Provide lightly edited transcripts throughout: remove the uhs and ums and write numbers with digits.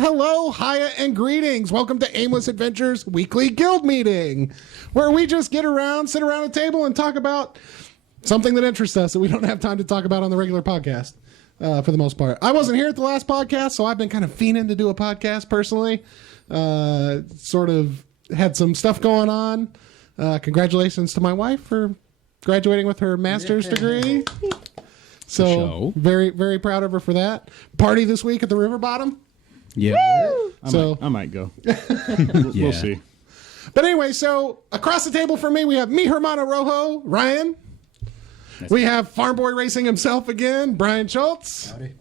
hello, hiya, and greetings. Welcome to Aimless Adventures Weekly Guild Meeting, where we just sit around a table and talk about something that interests us that we don't have time to talk about on the regular podcast, for the most part. I wasn't here at the last podcast, so I've been kind of fiending to do a podcast personally. Sort of had some stuff going on. Congratulations to my wife for graduating with her master's degree. So very, very proud of her for that. Party this week at the River Bottom. Yeah. I might go. We'll see. But anyway, so across the table from me, we have mi hermano rojo, Ryan. We have Farm Boy Racing himself again, Brian Schultz. Howdy.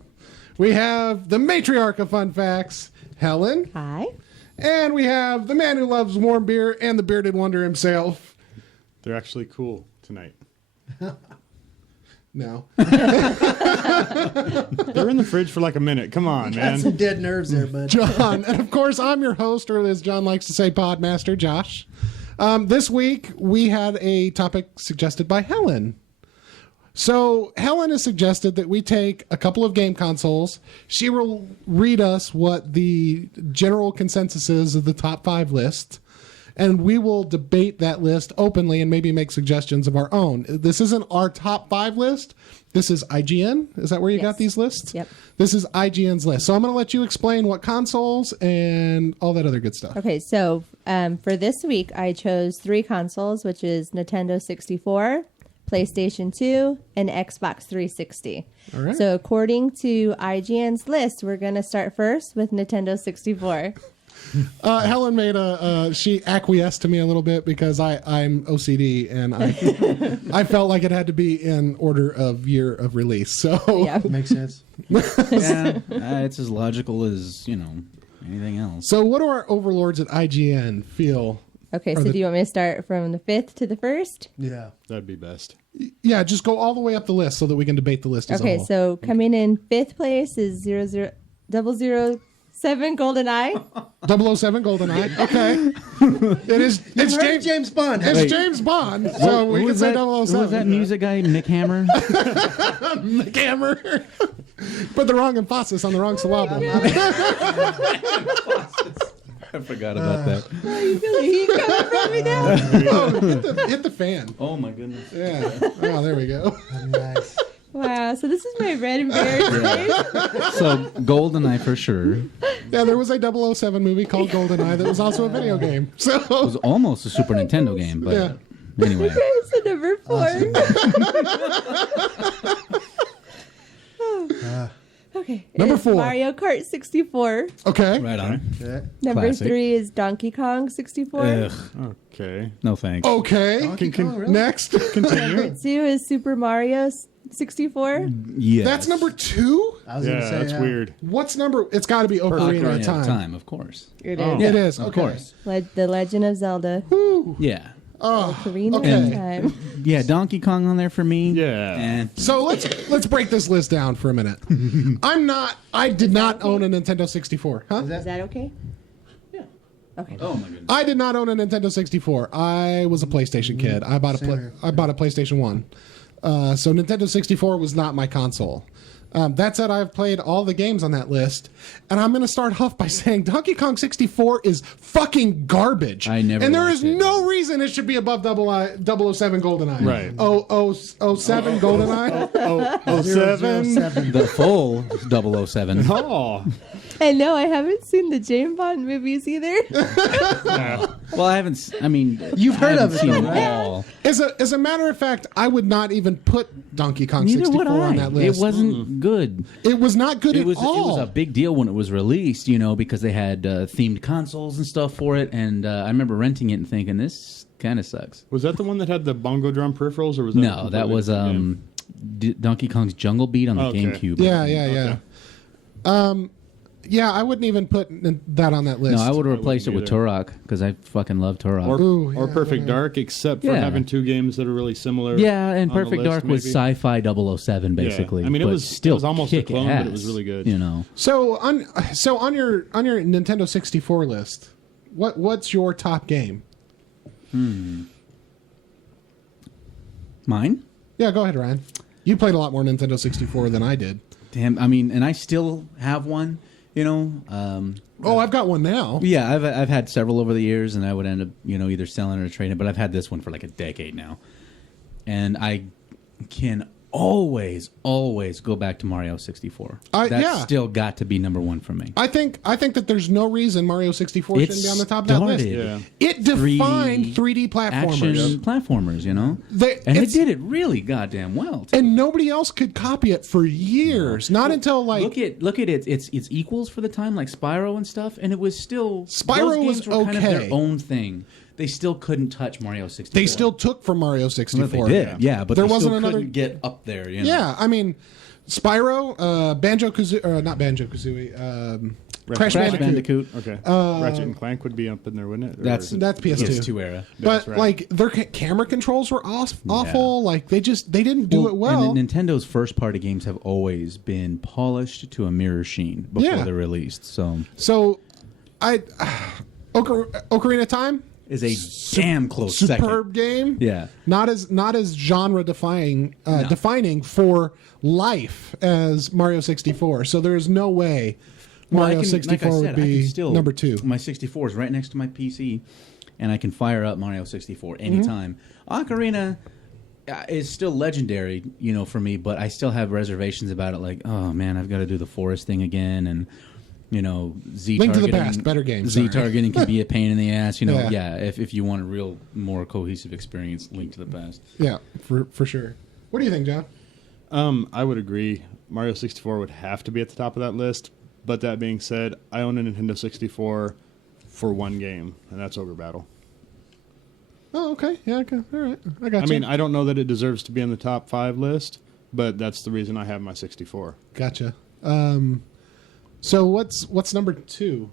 We have the matriarch of fun facts, Helen. Hi. And we have the man who loves warm beer and the bearded wonder himself. They're actually cool tonight. No. They're in the fridge for like a minute. Come on, Got man. some dead nerves there, bud. John. And of course, I'm your host, or as John likes to say, Podmaster Josh. This week, we had a topic suggested by Helen. So Helen has suggested that we take a couple of game consoles. She will read us what the general consensus is of the top 5 list, and we will debate that list openly and maybe make suggestions of our own. This isn't our top 5 list. This is IGN. Is that where you got these lists? Yep. This is IGN's list. So I'm going to let you explain what consoles and all that other good stuff. Okay, so for this week, I chose 3 consoles, which is Nintendo 64, PlayStation 2, and Xbox 360. All right. So according to IGN's list, we're going to start first with Nintendo 64. Helen made she acquiesced to me a little bit because I'm OCD and I felt like it had to be in order of year of release. So Yeah. Makes sense. Yeah, it's as logical as, anything else. So what do our overlords at IGN feel? Okay, so do you want me to start from the 5th to the 1st? Yeah. That'd be best. Yeah, just go all the way up the list so that we can debate the list as a Okay, whole. so coming in 5th place is 007 GoldenEye. 007 GoldenEye. Okay. It's James Bond. It's James Bond. So we can say 007. Who was that music guy, Nick Hammer? Nick Hammer. Put the wrong emphasis on the wrong syllable. I forgot about that. Oh, you feel the heat coming from me now? Oh, hit the fan. Oh, my goodness. Yeah. Oh, there we go. Nice. Wow, so this is my red and bear today. So, GoldenEye for sure. Yeah, there was a 007 movie called GoldenEye that was also a video game. It was So almost a Super Nintendo game, but Yeah. anyway. Okay, so number 4. Okay. Number it's 4. Mario Kart 64. okay. Right on. Okay. Number Classic. 3 is Donkey Kong 64. Ugh, Okay. no thanks. Okay. Donkey Kong, really? Next. Number 2 is Super Mario 64. Yes. That's number 2? I was going to Yeah, say that's weird. What's number? It's got to be Ocarina Ocarina of Time. of Time, of course. It is. Oh. It is. Of Okay. course. The Legend of Zelda. Yeah. Oh, Ocarina okay. of Time. Yeah, Donkey Kong on there for me. Yeah. And So let's break this list down for a minute. I did not own a Nintendo 64. Huh? Is that okay? Yeah. Okay. oh, my goodness. I did not own a Nintendo 64. I was a PlayStation kid. I bought a PlayStation 1. So Nintendo 64 was not my console. That said, I've played all the games on that list, and I'm going to start off by saying Donkey Kong 64 is fucking garbage. I never and there liked is it. no reason it should be above 007 GoldenEye. Right. 007 GoldenEye. Oh, 07? 007. The full 007. Oh. And no, I haven't seen the James Bond movies either. Well, I haven't. You've heard I of haven't it, seen though, them right? all. As a matter of fact, I would not even put Donkey Kong Neither 64 would I. on that list. It wasn't good. It was not good It at was all. a big deal when it was released, because they had themed consoles and stuff for it. And I remember renting it and thinking, this kind of sucks. Was that the one that had the bongo drum peripherals, or was that No, that was Donkey Kong's Jungle Beat on the Okay. GameCube. Yeah. Yeah, I wouldn't even put that on that list. No, I would replace it wouldn't with either. Turok because I fucking love Turok. Or Perfect Dark, except for Yeah. having 2 games that are really similar. Yeah, and on the Perfect list, Dark was maybe. sci-fi 007 basically. Yeah. I mean, it but was- still it was almost a kick clone, ass, but it was really good. So on your Nintendo 64 list, what's your top game? Mine? Yeah, go ahead, Ryan. You played a lot more Nintendo 64 than I did. Damn, and I still have one. You know, I've got one now. yeah, I've had several over the years, and I would end up either selling or trading. But I've had this one for like a decade now, and I can always go back to Mario 64. That's still got to be number one for me. I think that there's no reason Mario 64 shouldn't be on the top of that list. Yeah. It defined 3D Action platformers. platformers, and it did it really goddamn well. Too. And nobody else could copy it for years. Not until like look at its equals for the time, like Spyro and stuff, and it was still Spyro those was games were kind of okay. their own thing. They still couldn't touch Mario 64. they still took from Mario 64. Well, they did, yeah, but there they wasn't still another couldn't get up there. Yeah, I mean, Spyro, Banjo Kazooie, not Banjo Kazooie, Crash Bandicoot. Okay. Ratchet and Clank would be up in there, wouldn't it? Or That's PS2. PS2 era. But That's right. like their camera controls were awful. Like they didn't do it well. And Nintendo's first party games have always been polished to a mirror sheen before they're released. So Ocarina of Time is a damn close superb second. game. Yeah. Not as genre defining for life as Mario 64. So there is no way Mario 64 would be number 2. My 64 is right next to my PC, and I can fire up Mario 64 anytime. Ocarina is still legendary, for me, but I still have reservations about it. Like, oh man, I've got to do the forest thing again, and Z Link to targeting. the Past, better game. Z sorry. targeting can be a pain in the ass. Yeah. If you want a real more cohesive experience, Link to the Past. Yeah, for sure. What do you think, John? I would agree. Mario 64 would have to be at the top of that list. But that being said, I own a Nintendo 64 for one game, and that's Ogre Battle. Oh, okay. Yeah, okay. All right. I got you. I mean, I don't know that it deserves to be on the top 5 list, but that's the reason I have my 64. Gotcha. So what's number 2?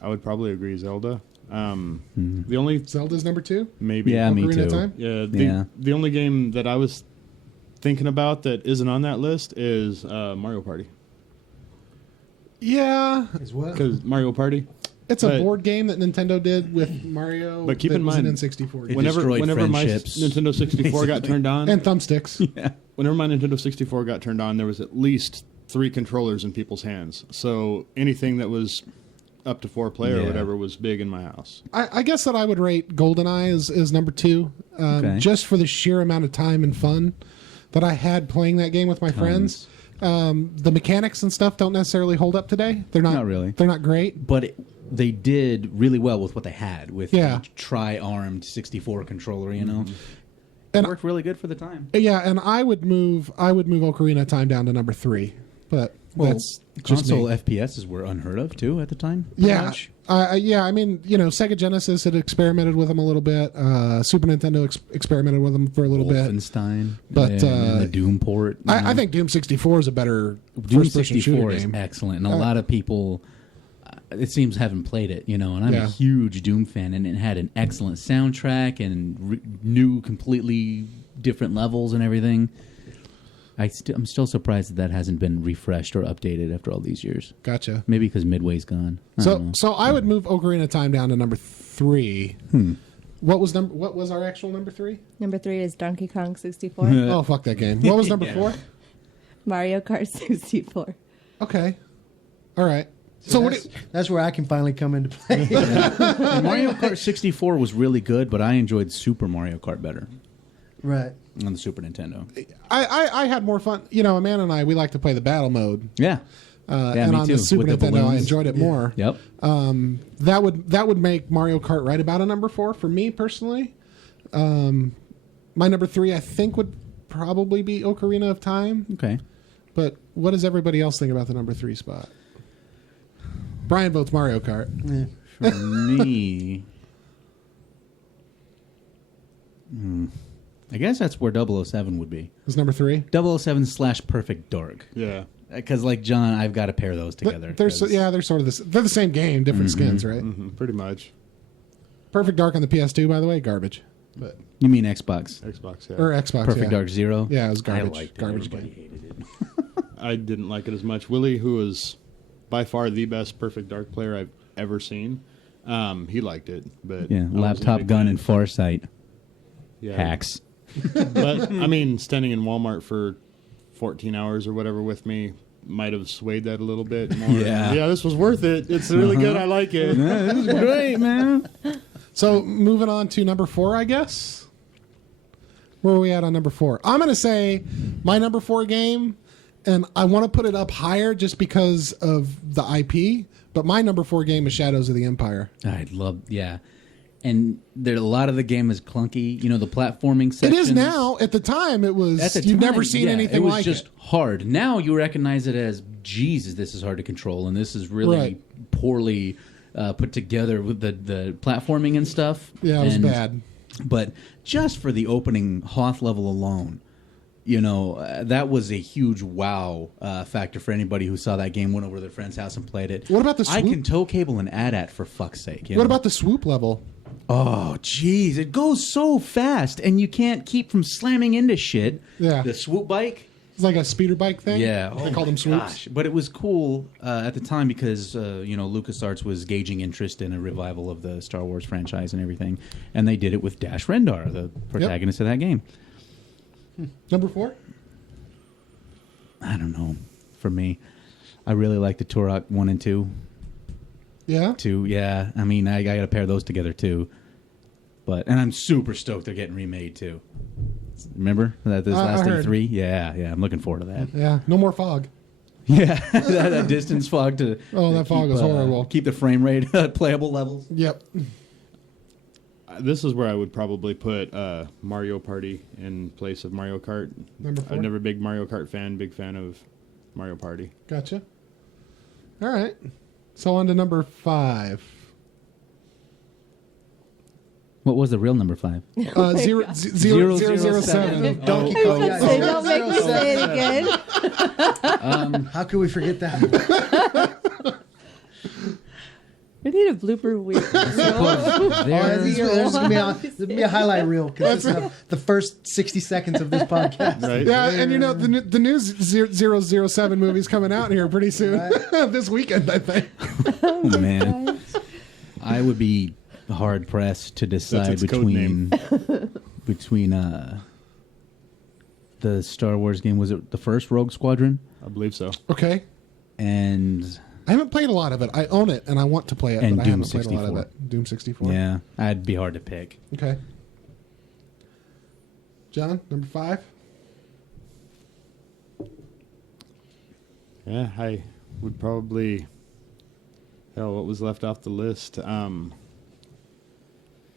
I would probably agree Zelda. The only Zelda's number 2? maybe Yeah, me Ocarina of too. Time? Yeah, the only game that I was thinking about that isn't on that list is Mario Party. Yeah, Is what? Because Mario Party, it's a But- board game that Nintendo did with Mario. But keep that in was an mind, N64 It game. whenever destroyed my friendships, Nintendo 64 got basically. turned on, and thumbsticks. Yeah. whenever my Nintendo 64 got turned on, there was at least 3 controllers in people's hands. So anything that was up to 4 player or Yeah. whatever was big in my house. I guess that I would rate GoldenEye as number 2, Okay. just for the sheer amount of time and fun that I had playing that game with my friends. The mechanics and stuff don't necessarily hold up today. They're not really. They're not great. But they did really well with what they had with Yeah. the tri-armed 64 controller. And- It worked really good for the time. Yeah, and I would move Ocarina of Time down to number 3. But that's just Console me. FPSs were unheard of too at the time. pretty Yeah, much. I mean, Sega Genesis had experimented with them a little bit. Super Nintendo experimented with them for a little bit. Wolfenstein, But, and the Doom port. I think Doom 64 is a better Doom first-person 64 shooter is game. excellent, and a lot of people, it seems, haven't played it. And I'm Yeah. a huge Doom fan, and it had an excellent soundtrack and new, completely different levels and everything. I'm still surprised that hasn't been refreshed or updated after all these years. Gotcha. Maybe because Midway's gone. I don't know. So I would move Ocarina of Time down to number 3. What was our actual number 3? Number 3 is Donkey Kong 64. Oh, fuck that game. What was number 4? Mario Kart 64. Okay. All right. So what? That's where I can finally come into play. And Mario Kart 64 was really good, but I enjoyed Super Mario Kart better Right. on the Super Nintendo. I had more fun. Amanda and I, we like to play the battle mode. Yeah. And me on too. the Super With the Nintendo, I balloons. enjoyed it more. Yep. That would make Mario Kart right about a number 4 for me personally. My number 3, I think, would probably be Ocarina of Time. Okay. But what does everybody else think about the number 3 spot? Brian votes Mario Kart. Yeah. For me, I guess that's where 007 would be. Is number 3? 007 / Perfect Dark. Yeah. Because, like John, I've got to pair those together. They're 'cause- they're sort of this. They're the same game, different skins, right? Pretty much. Perfect Dark on the PS2, by the way, garbage. But You mean Xbox? Xbox, yeah. or Xbox, Perfect yeah. Dark Zero? Yeah, it was garbage. I liked it. Garbage Everybody game. hated it. I didn't like it as much. Willie, who is by far the best Perfect Dark player I've ever seen, he liked it. But Yeah, I wasn't a Laptop big Gun fan. and Farsight. Yeah. Hacks. But, I mean, standing in Walmart for 14 hours or whatever with me might have swayed that a little bit more. Yeah. This was worth it. It's really good. I like it. This is great, man. So moving on to number 4, I guess. Where are we at on number 4? I'm going to say my number 4 game, and I want to put it up higher just because of the IP, but my number 4 game is Shadows of the Empire. I'd love, yeah. And there, a lot of the game is clunky. You know, the platforming section. It is now. At the time, it was. At the You've time, never seen anything it was like just it. hard. Now you recognize it as, Jesus, this is hard to control, and this is really Right. poorly put together with the platforming and stuff. Yeah, it was And- bad. But just for the opening Hoth level alone, you know, that was a huge wow factor for anybody who saw that game, went over to their friend's house and played it. What about the I swoop? can tow cable and AT-AT for fuck's sake. You What know? about the swoop level? Oh, jeez, it goes so fast, and you can't keep from slamming into shit. Yeah. The swoop bike. It's like a speeder bike thing. Yeah, They called them swoops. Gosh. But it was cool at the time because you know, LucasArts was gauging interest in a revival of the Star Wars franchise and everything, and they did it with Dash Rendar, the protagonist of that game. Number 4? I don't know. For me, I really like the Turok 1 and 2. Yeah. 2, yeah. I mean, I got to pair those together too. And I'm super stoked they're getting remade too. Remember that this I last heard. E3? Yeah. I'm looking forward to that. Yeah. No more fog. Yeah, that distance fog to. Oh, that fog was horrible. Keep the frame rate at playable levels. Yep. This is where I would probably put Mario Party in place of Mario Kart. Number 4? I'm never a big Mario Kart fan. Big fan of Mario Party. Gotcha. All right. So on to number 5. What was the real number 5? Zero, Zero, zero, zero, 7. Donkey I Kong. was gonna say, don't make me say it again. How could we forget that? We need a blooper reel. This is gonna be a highlight reel because this is the first 60 seconds of this podcast. Right? Yeah, and you know the new 007 movie's coming out here pretty soon. This weekend, I think. Oh man, I would be hard pressed to decide its code name. between the Star Wars game. Was it the first Rogue Squadron? I believe so. Okay. And I haven't played a lot of it. I own it and I want to play it, And but I Doom haven't played a lot of 64. it. Doom 64. yeah, I'd be hard to pick. Okay. John, number 5. Yeah, I would probably. Hell, what was left off the list? Again,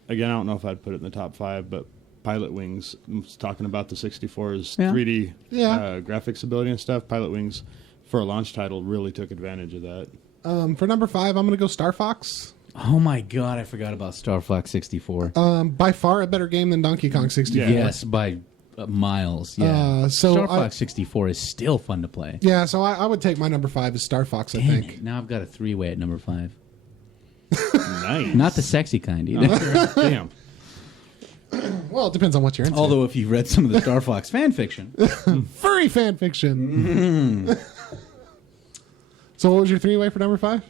I don't know if I'd put it in the top 5, but Pilot Wings. I was talking about the 64's Yeah. 3D Yeah. graphics ability and stuff. Pilot Wings, for a launch title, really took advantage of that. For number 5, I'm going to go Star Fox. Oh my god, I forgot about Star Fox 64. By far a better game than Donkey Kong 64. Yeah. Yes, by miles. Yeah. so Star I- Fox 64 is still fun to play. Yeah, so I would take my number 5 as Star Fox, I Dang think. it. Now I've got a 3-way at number 5. Nice. Not the sexy kind either. Damn. Well, it depends on what you're into. Although if you've read some of the Star Fox fan fiction, Furry fan fiction. So what was your 3-way for number 5?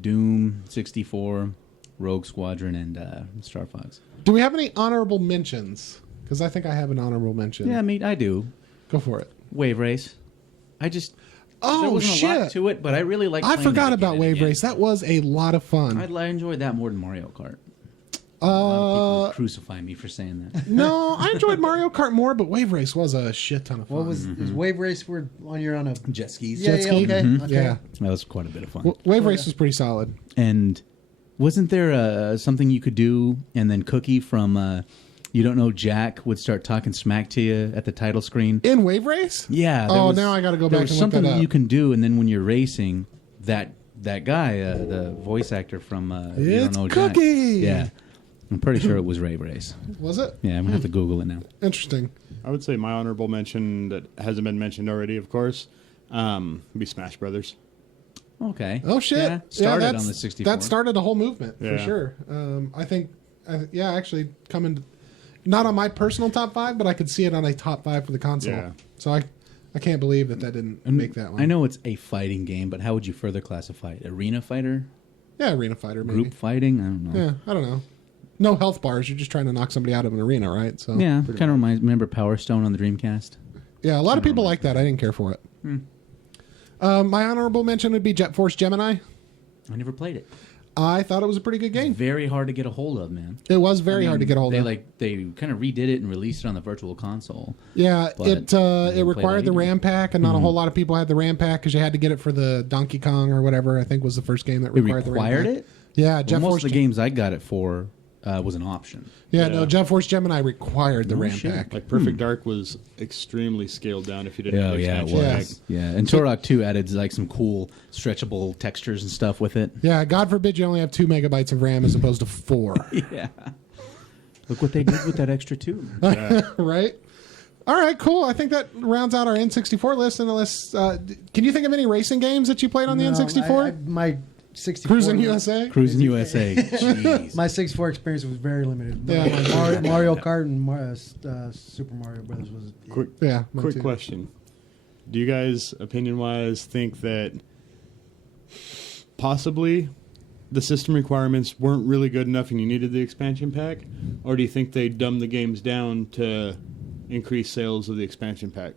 Doom 64, Rogue Squadron, and Star Fox. Do we have any honorable mentions? Because I think I have an honorable mention. Yeah, I mean, I do. Go for it. Wave Race. I just there Oh, wasn't a lot shit. to it, but I really like. I forgot about Wave Race. That was a lot of fun. I enjoyed that more than Mario Kart. A lot of people crucify me for saying that. No, I enjoyed Mario Kart more, but Wave Race was a shit ton of fun. What was Wave Race? Where on you're on a Jet skis. yeah, Jet yeah, ski? okay, okay. Yeah. That was quite a bit of fun. Wave Race was pretty solid. And wasn't there something you could do, and then Cookie from You Don't Know Jack would start talking smack to you at the title screen? In Wave Race? Yeah. Oh, now I gotta go there back was and look something that up. you can do, and then when you're racing, that guy, the voice actor from You It's Don't Know Jack. Cookie! Yeah. I'm pretty sure it was Wave Race. Was it? Yeah, I'm going to have to Google it now. Interesting. I would say my honorable mention that hasn't been mentioned already, of course, be Smash Brothers. Okay. Oh, shit. Yeah, started that's- on the 64. That started a whole movement, for Yeah. sure. I think, actually coming, not on my personal top 5, but I could see it on a top 5 for the console. Yeah. So I can't believe that didn't make that one. I know it's a fighting game, but how would you further classify it? Arena fighter? Yeah, Arena Fighter, maybe. Group fighting? I don't know. Yeah, I don't know. No health bars. You're just trying to knock somebody out of an arena, right? So Yeah, kind of remember Power Stone on the Dreamcast? Yeah, a lot of people like that. I didn't care for it. My honorable mention would be Jet Force Gemini. I never played it. I thought it was a pretty good game. Very hard to get a hold of, man. It was very hard to get a hold of. They kind of redid it and released it on the virtual console. Yeah, But it required the RAM pack, and not a whole lot of people had the RAM pack because you had to get it for the Donkey Kong or whatever. I think was the first game that It required the RAM required pack. it? Yeah, Well, Jet most Force. of the games I got it for was an option. No, Jet Force Gemini required the RAM shit. pack. Like Perfect Dark was extremely scaled down if you didn't have Oh, yeah, it expansion pack. was. Yeah, and Turok 2 added like some cool stretchable textures and stuff with it. Yeah, God forbid you only have 2 megabytes of RAM as opposed to 4. Yeah. Look what they did with that extra 2. Right? All right, cool. I think that rounds out our N64 list. Unless, can you think of any racing games that you played on the N64? My 64 Cruising USA? Cruising USA. Jeez. My 64 experience was very limited. Yeah. Mario Kart and Super Mario Brothers was Quick, Yeah, mine quick too. question. Do you guys, opinion-wise, think that possibly the system requirements weren't really good enough and you needed the expansion pack? Or do you think they dumbed the games down to increase sales of the expansion pack?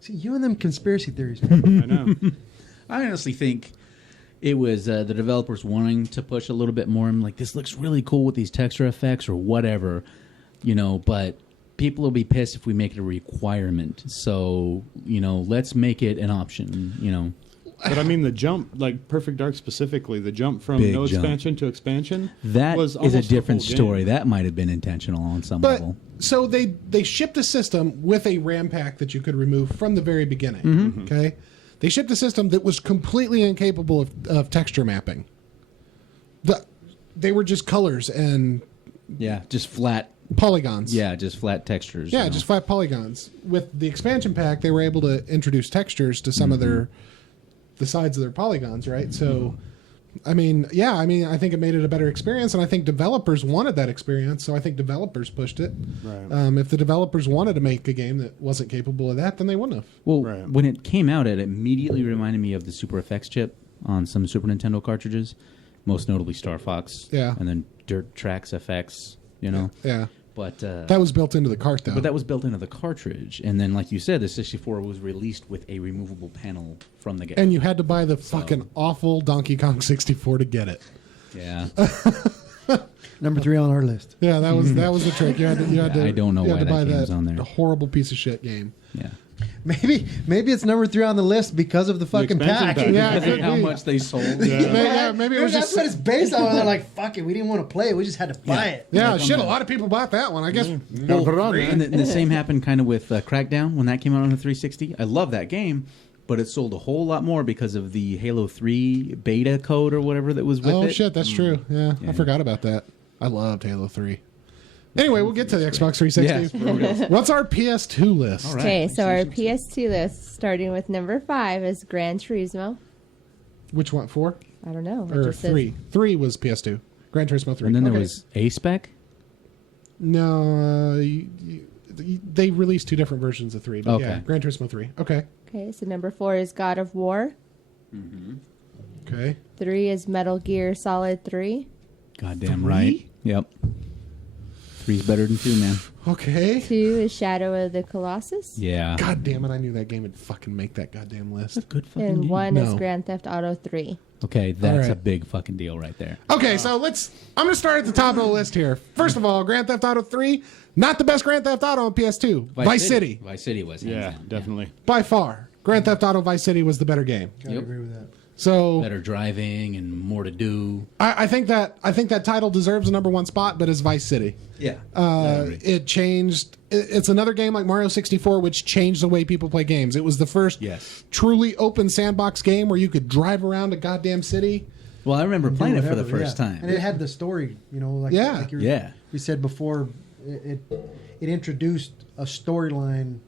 See, you and them conspiracy theories. I know. I honestly think it was the developers wanting to push a little bit more. I'm like, this looks really cool with these texture effects or whatever, but people will be pissed if we make it a requirement. So, let's make it an option, But I mean, the jump, like Perfect Dark specifically, the jump from Big no jump. expansion to expansion, That was is a almost the different whole game. story. That might have been intentional on some But level. so they shipped a system with a RAM pack that you could remove from the very beginning. Mm-hmm. Okay, they shipped a system that was completely incapable of texture mapping. They were just colors and Yeah, just flat. polygons. Just flat textures. Yeah, just flat polygons. With the expansion pack, they were able to introduce textures to some of the sides of their polygons, right? So, I think it made it a better experience, and I think developers wanted that experience, so I think developers pushed it. Right. If the developers wanted to make a game that wasn't capable of that, then they wouldn't have. Well, Right. when it came out, it immediately reminded me of the Super FX chip on some Super Nintendo cartridges, most notably Star Fox. Yeah. And then Dirt Tracks FX, Yeah. But That was built into the cart, though. but that was built into the cartridge. And then, like you said, the 64 was released with a removable panel from the game. and you had to buy the fucking awful Donkey Kong 64 to get it. Yeah. Number 3 on our list. Yeah, that was the trick. You had to. I don't know you had why to buy that game's on there. horrible piece of shit game. Yeah. Maybe it's number 3 on the list because of the fucking expansion pack. pack. Yeah, it Because of could how be. much they sold. Maybe it was That's just. what it's based on. They're like, fuck it, we didn't want to play it. We just had to buy it. Yeah, shit. A lot of people bought that one. I guess. Gotta put it on there. And the same happened kind of with Crackdown when that came out on the 360. I love that game, but it sold a whole lot more because of the Halo 3 beta code or whatever that was with Oh it. shit, that's true. Yeah, I forgot about that. I loved Halo 3. Anyway, we'll get to the Xbox 360. Yeah. What's our PS2 list? All right. Okay, so our PS2 list, starting with number 5, is Gran Turismo. Which one? 4 I don't know. It or just says- 3? 3 was PS2. Gran Turismo 3. And then there Okay. was A-Spec. No, they released 2 different versions of 3. But Okay. yeah, Gran Turismo 3. Okay. Okay, so number 4 is God of War. Okay. 3 is Metal Gear Solid 3. Goddamn 3? right. Yep. 3's better than 2, man. Okay. 2 is Shadow of the Colossus. Yeah. God damn it! I knew that game would fucking make that goddamn list. Good fucking And game. 1 is No. Grand Theft Auto 3. Okay, that's All a right. big fucking deal right there. Okay, so I'm gonna start at the top of the list here. First of all, Grand Theft Auto 3, not the best Grand Theft Auto on PS2. Vice City, Vice City was. hands Yeah, down. definitely. by far. Grand Theft Auto Vice City was the better game. I Yep. agree with that. So Better driving and more to do. I think that title deserves a number 1 spot, but it's Vice City. Yeah. It changed. It's another game like Mario 64, which changed the way people play games. It was the first Yes. truly open sandbox game where you could drive around a goddamn city. Well, I remember playing it for the Whatever, first yeah. time. And it had the story, like Yeah. like Yeah. we said before. It introduced a storyline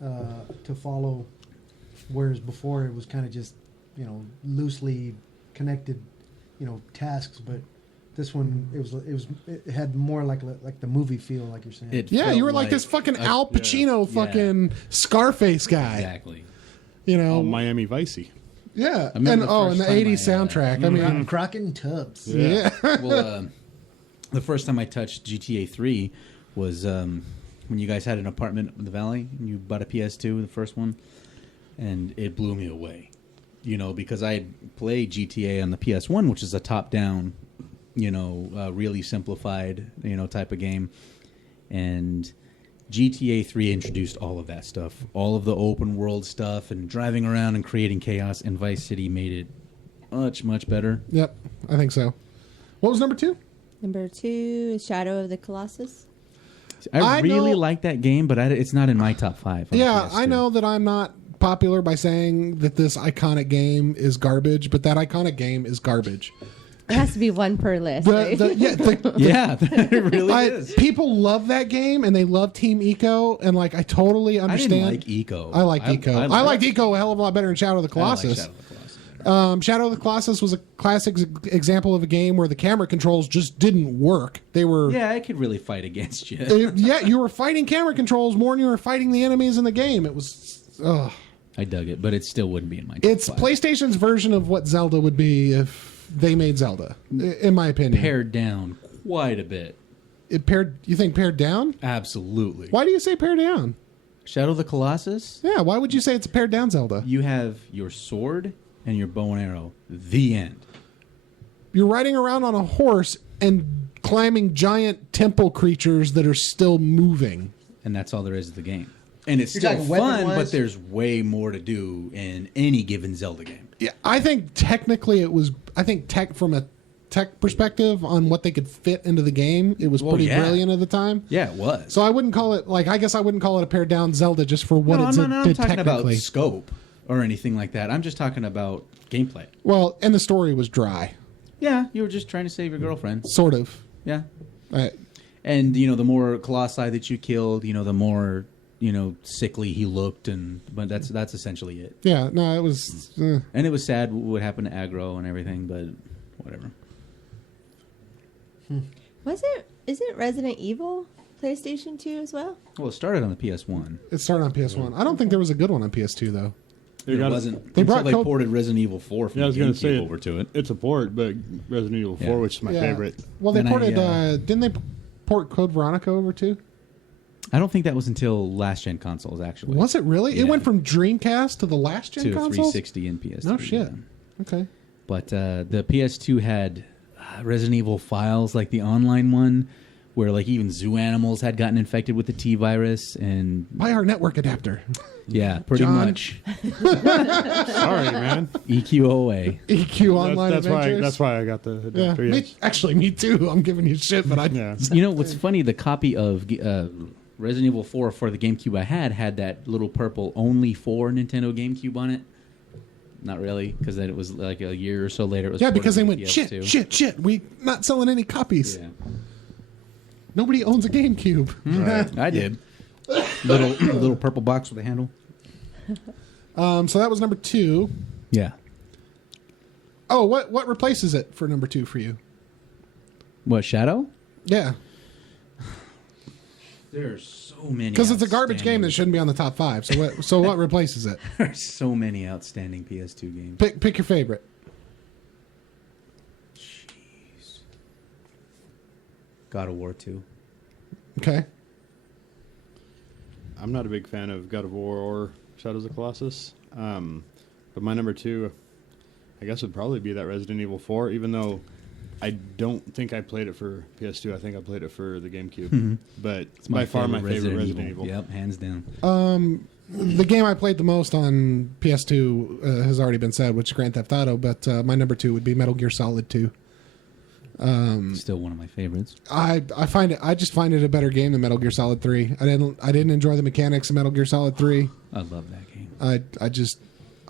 to follow, whereas before it was kind of just loosely connected, tasks. But this one it had more like the movie feel, like you're saying. It Yeah, felt you were like this fucking Al Pacino yeah. fucking Scarface guy. Exactly. Oh, Miami Vicey. Yeah, remember and the first the time 80s I, soundtrack. I mean, Crockett and Tubbs. yeah. Well, the first time I touched GTA 3 was when you guys had an apartment in the Valley and you bought a PS2, the first one, and it blew me away. Because I had played GTA on the PS1, which is a top-down, really simplified, type of game. And GTA 3 introduced all of that stuff, all of the open world stuff and driving around and creating chaos, and Vice City made it much, much better. Yep, I think so. What was number 2? Number 2 is Shadow of the Colossus. I really like that game, but it's not in my top 5. Yeah, I know that I'm not popular by saying that this iconic game is garbage, but that iconic game is garbage. It has to be one per list. Yeah, it really is. People love that game, and they love Team Eco, and like I totally understand. I didn't like Eco. I liked Eco. I liked Eco a hell of a lot better than Shadow of the Colossus. Shadow of the Colossus was a classic example of a game where the camera controls just didn't work. They were I could really fight against you. You were fighting camera controls more than you were fighting the enemies in the game. It was. I dug it, but it still wouldn't be in my top It's 5. PlayStation's version of what Zelda would be if they made Zelda, in my opinion. Pared down quite a bit. You think pared down? Absolutely. Why do you say pared down? Shadow of the Colossus? Yeah, why would you say it's a pared down Zelda? You have your sword and your bow and arrow. The end. You're riding around on a horse and climbing giant temple creatures that are still moving. And that's all there is to the game. And it's You're still talking fun, weapon-wise? but there's way more to do in any given Zelda game. Yeah, I think technically it was. I think from a tech perspective on what they could fit into the game, it was pretty brilliant at the time. Yeah, it was. So I wouldn't call it I guess I wouldn't call it a pared down Zelda just for what I'm did talking technically. about scope or anything like that. I'm just talking about gameplay. Well, and the story was dry, Yeah, you were just trying to save your girlfriend. sort of. Yeah. Right. And, the more colossi that you killed, the more, sickly he looked. But that's essentially it. Yeah. No, it was. And it was sad what happened to aggro and everything, but whatever. Isn't Resident Evil PlayStation 2 as well? Well, it started on the PS1. It started on PS1. I don't think there was a good one on PS2 though. It wasn't They until brought they Code- ported Resident Evil 4 from Yeah, I was the going to say GameCube over to it. It's a port, but Resident Evil 4, Yeah. which is my favorite. Well, they Then ported. Didn't they port Code Veronica over too? I don't think that was until last-gen consoles, actually. Was it really? Yeah. It went from Dreamcast to the last gen to consoles. 360 and PS3. No shit. yeah. Okay. But the PS2 had Resident Evil Files, like the online one, where like even zoo animals had gotten infected with the T virus, and Buy our network adapter. yeah, pretty John. much Sorry, man. EQOA. EQ Online That's Adventures. why I got the Yeah. adapter. Yes. Actually, me too. I'm giving you shit, but I. Yeah. You know what's funny? The copy of Resident Evil 4 for the GameCube I had that little purple only for Nintendo GameCube on it. Not really, because then it was like a year or so later. It was Yeah, because they ported went to PS2. shit. We not selling any copies. Yeah. Nobody owns a GameCube. Right. I did. little purple box with a handle. So that was number 2. Yeah. Oh, what replaces it for number 2 for you? What, Shadow? Yeah, There's so many. because it's a garbage game that shouldn't be on the top 5. So what replaces it? There's so many outstanding PS2 games. Pick your favorite. Jeez. God of War 2. Okay. I'm not a big fan of God of War or Shadows of the Colossus. But my number 2, I guess, would probably be that Resident Evil 4, even though I don't think I played it for PS2. I think I played it for the GameCube. But it's by far my favorite Resident Evil. Yep, hands down. The game I played the most on PS2 has already been said, which is Grand Theft Auto. But my number 2 would be Metal Gear Solid 2. Still one of my favorites. I just find it a better game than Metal Gear Solid 3. I didn't enjoy the mechanics of Metal Gear Solid 3. I love that game.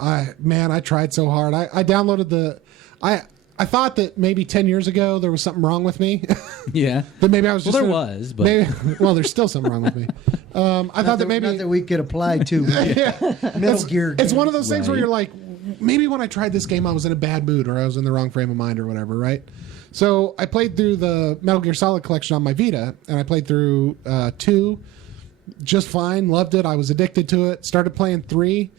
I tried so hard. I downloaded I thought that maybe 10 years ago there was something wrong with me. Yeah. That maybe I was just Well, there was, but there's still something wrong with me. I thought that maybe not that we could apply to Metal Gear. it's one of those things where Right. you're like, maybe when I tried this game I was in a bad mood or I was in the wrong frame of mind or whatever, right? So I played through the Metal Gear Solid collection on my Vita, and I played through 2 just fine, loved it. I was addicted to it. Started playing 3,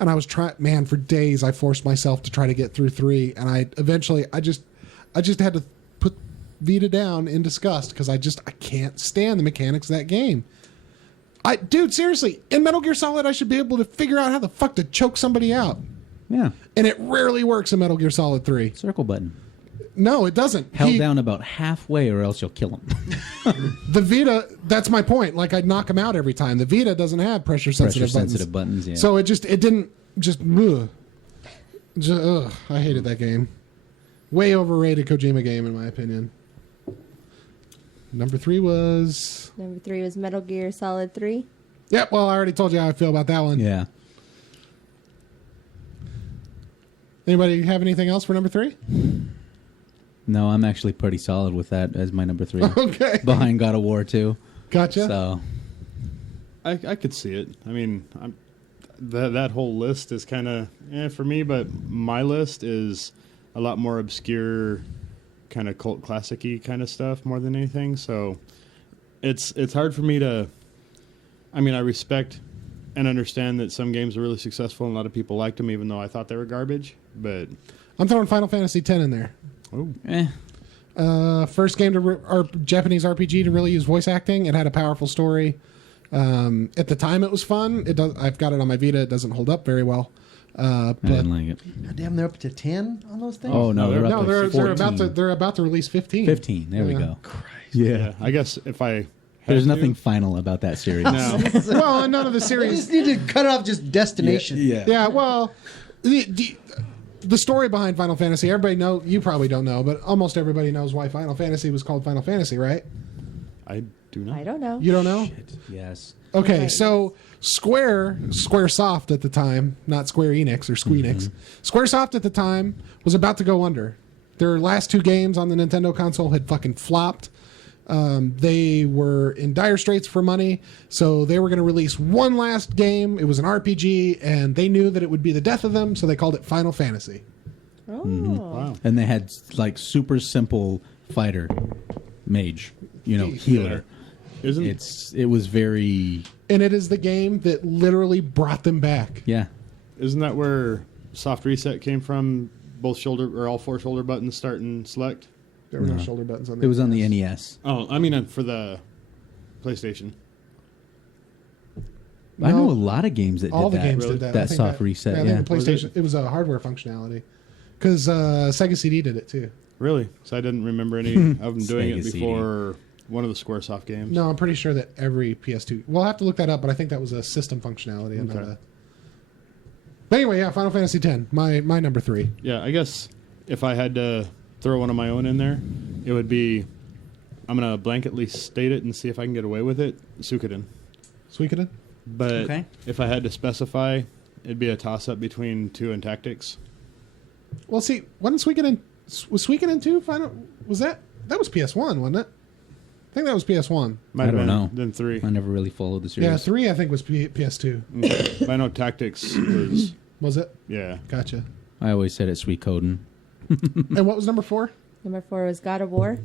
and I was trying, for days I forced myself to try to get through 3, and I just had to put Vita down in disgust because I can't stand the mechanics of that game. Dude, seriously, in Metal Gear Solid, I should be able to figure out how the fuck to choke somebody out. Yeah. And it rarely works in Metal Gear Solid 3. Circle button. No, it doesn't. Held down about halfway or else you'll kill him. The Vita, that's my point. Like, I'd knock him out every time. The Vita doesn't have pressure-sensitive buttons, yeah. So it didn't, ugh. Ugh, I hated that game. Way overrated Kojima game, in my opinion. Number 3 was... Number 3 was Metal Gear Solid 3. Yep, well, I already told you how I feel about that one. Yeah. Anybody have anything else for number 3? No, I'm actually pretty solid with that as my number 3. Okay. Behind God of War 2. Gotcha. So, I could see it. I mean, that whole list is kind of for me, but my list is a lot more obscure, kind of cult classic-y kind of stuff more than anything. So it's hard for me to. I mean, I respect and understand that some games are really successful and a lot of people liked them, even though I thought they were garbage. But I'm throwing Final Fantasy X in there. oh, First game to Japanese RPG to really use voice acting. It had a powerful story. At the time, it was fun. I've got it on my Vita. It doesn't hold up very well. I But didn't like it. God damn, they're up to 10 on those things. Oh, no, they're up to 14. they're about to release 15. 15. There we Yeah. go. yeah. I guess if I had There's to- nothing final about that series. No. Well, and none of the They series. just need to cut off just destination. Yeah, well, the story behind Final Fantasy, you probably don't know, but almost everybody knows why Final Fantasy was called Final Fantasy, right? I do not. I don't know. You don't know? Yes. Okay, Right. so Squaresoft at the time, not Square Enix or Squeenix, Squaresoft at the time was about to go under. Their last 2 games on the Nintendo console had fucking flopped. They were in dire straits for money, so they were going to release one last game. It was an RPG, and they knew that it would be the death of them, so they called it Final Fantasy. Oh. Wow. And they had like super simple fighter mage, healer. Isn't It was very And it is the game that literally brought them back. Isn't that where soft reset came from? Both shoulder or all 4 shoulder buttons start and select. There were no shoulder buttons on there. It was on the NES. Oh, I mean for the PlayStation. I know No. a lot of games that All did the that. games Really? did that. That I think soft reset, I yeah. think the PlayStation. It was a hardware functionality because Sega CD did it too. Really? So I didn't remember any of them doing Sega it CD. before one of the SquareSoft games. No, I'm pretty sure that every PS2. We'll have to look that up, but I think that was a system functionality. And not Okay. But anyway, yeah, Final Fantasy X, my number 3. Yeah, I guess if I had to throw one of my own in there, it would be. I'm gonna blanketly state it and see if I can get away with it. Suikoden. Suikoden. But Okay. if I had to specify, it'd be a toss-up between 2 and Tactics. Well, see, wasn't Suikoden was Suikoden 2 final? Was that was PS1, wasn't it? I think that was PS1. Might I have don't been know. Then 3. I never really followed the series. Yeah, 3 I think was PS2. But I know Tactics was. Was it? Yeah. Gotcha. I always said it's Sweet Coden. And what was number 4? Number 4 was God of War.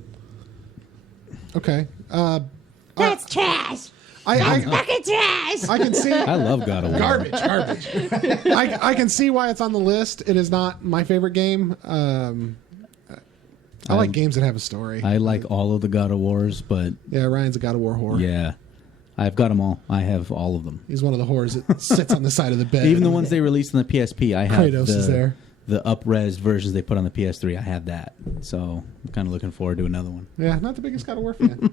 Okay. That's trash. I Fucking trash. I can see I love God of War. garbage. I can see why it's on the list. It is not my favorite game. I like games that have a story. I like all of the God of Wars, but Yeah, Ryan's a God of War whore. yeah, I've got them all. I have all of them. He's one of the whores that sits on the side of the bed. Even the ones they released on the PSP, I have Kratos is there. the up-res versions they put on the PS3. I have that, so I'm kind of looking forward to another one. Yeah, not the biggest God of War fan.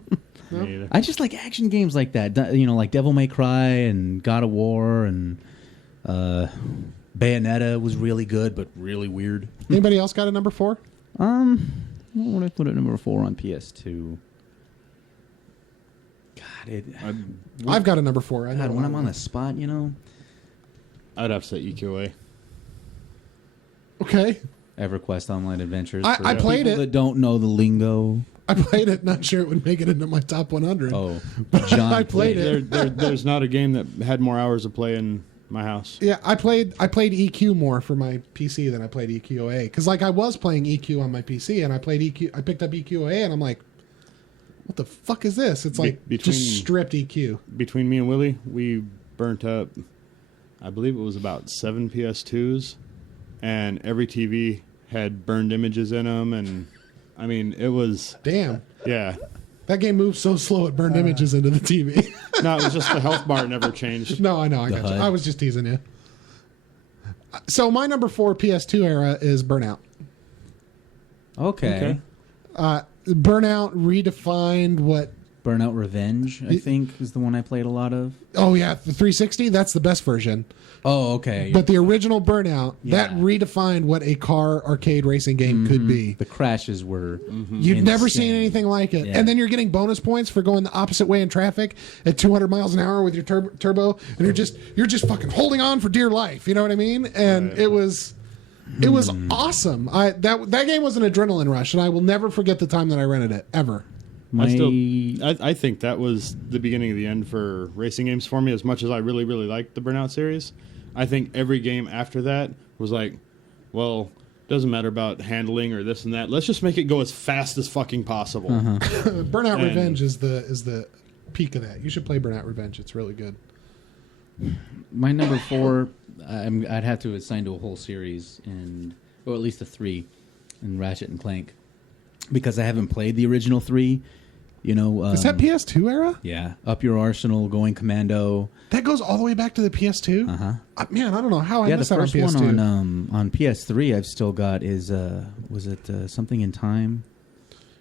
No? Me either. I just like action games like that, like Devil May Cry and God of War and Bayonetta was really good, but really weird. Anybody else got a number 4? What would I put at number 4 on PS2? God, I've got a number 4. I know when I'm on the spot, I'd have to say EQA. Okay. EverQuest Online Adventures. I For played people it. that don't know the lingo. I played it, not sure it would make it into my top 100. Oh, But John I played it. There's not a game that had more hours of play in my house. Yeah, I played EQ more for my PC than I played EQOA because like I was playing EQ on my PC and I played EQ. I picked up EQOA and I'm like, what the fuck is this? It's like between- just stripped EQ. Between me and Willie, we burnt up, I believe it was about 7 PS2s, and every TV had burned images in them, and I mean, it was, Damn. yeah. That game moved so slow it burned images into the TV. No, it was just the health bar never changed. No, I know. I got you. HUD. I was just teasing you. So my number 4 PS2 era is Burnout. Okay. Burnout redefined what. Burnout Revenge, I think, is the one I played a lot of. Oh yeah, the 360. That's the best version. Oh, okay. But the original Burnout that Yeah. redefined what a car arcade racing game could be. the crashes were You've never seen insane. anything like it. Yeah. And then you're getting bonus points for going the opposite way in traffic at 200 miles an hour with your turbo, and you're just fucking holding on for dear life. You know what I mean? And it was awesome. That game was an adrenaline rush, and I will never forget the time that I rented it ever. I think that was the beginning of the end for racing games for me. As much as I really, really liked the Burnout series, I think every game after that was like, well, doesn't matter about handling or this and that. Let's just make it go as fast as fucking possible. Burnout Revenge is the peak of that. You should play Burnout Revenge. It's really good. My number 4, I'd have to assign to a whole series, or at least a 3 in Ratchet and Clank, because I haven't played the original 3. You know, Is that PS2 era? Yeah, Up Your Arsenal, Going Commando. That goes all the way back to the PS2. Man, I don't know how I Yeah, the missed that on first PS2. one on PS3 I've still got is was it Something in Time?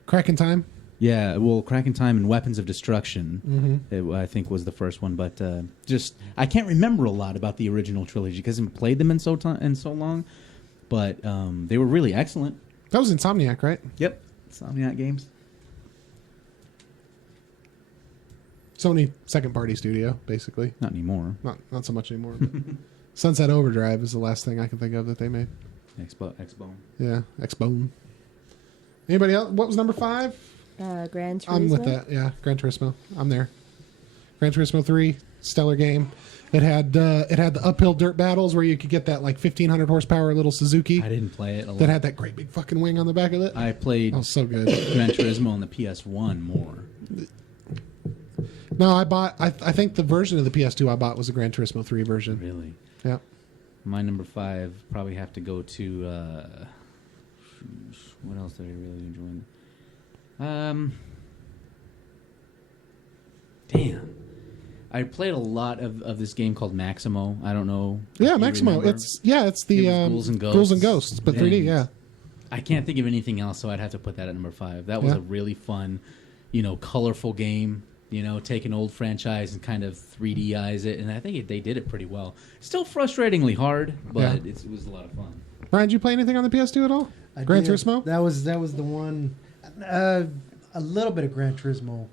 Crack in Time. Yeah, well, Crack in Time and Weapons of Destruction, I think was the first one. But just I can't remember a lot about the original trilogy because I haven't played them in so long. But they were really excellent. That was Insomniac, right? Yep, Insomniac Games. Sony second party studio, basically. Not anymore. Not so much anymore. But Sunset Overdrive is the last thing I can think of that they made. Expo. Yeah, X-Bone. Anybody else? What was number 5? Gran Turismo. I'm with that. Yeah, Gran Turismo. I'm there. Gran Turismo 3, stellar game. It had the uphill dirt battles where you could get that like 1,500 horsepower little Suzuki I didn't play it a lot. that had that great big fucking wing on the back of it. I played Oh, so good. Gran Turismo on the PS1 more. No, I think the version of the PS2 I bought was the Gran Turismo 3 version. Really? Yeah. My number 5 probably have to go to what else did I really enjoy? Damn. I played a lot of this game called Maximo. I don't know. Yeah, if you Maximo. remember. It's the It was Ghouls and Ghosts, but 3D, And yeah. I can't think of anything else, so I'd have to put that at number 5. That was Yeah. a really fun, colorful game. Take an old franchise and kind of 3Dize it, and I think they did it pretty well. Still frustratingly hard, but Yeah. it was a lot of fun. Brian, did you play anything on the PS2 at all? I Gran did. Turismo? That was the one. A little bit of Gran Turismo.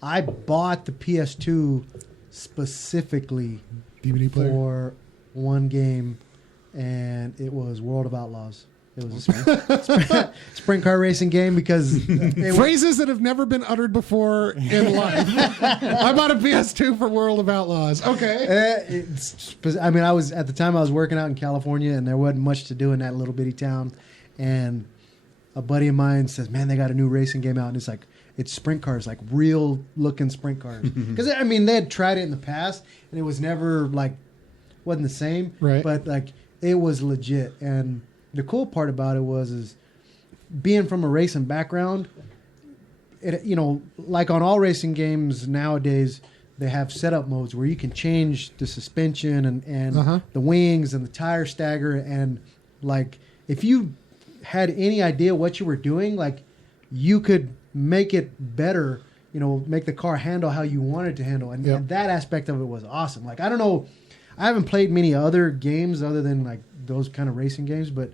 I bought the PS2 specifically DVD player? for one game, and it was World of Outlaws. It was a sprint car racing game because Phrases that have never been uttered before in life. I bought a PS2 for World of Outlaws. Okay. I was at the time I was working out in California, and there wasn't much to do in that little bitty town. And a buddy of mine says, "Man, they got a new racing game out," and it's sprint cars, like real looking sprint cars. Because they had tried it in the past, and it was never wasn't the same. Right. But it was legit. And the cool part about it is being from a racing background. It like on all racing games nowadays, they have setup modes where you can change the suspension and the wings and the tire stagger, and if you had any idea what you were doing, you could make it better, make the car handle how you wanted to handle. And, and that aspect of it was awesome. I don't know, I haven't played many other games other than those kind of racing games, but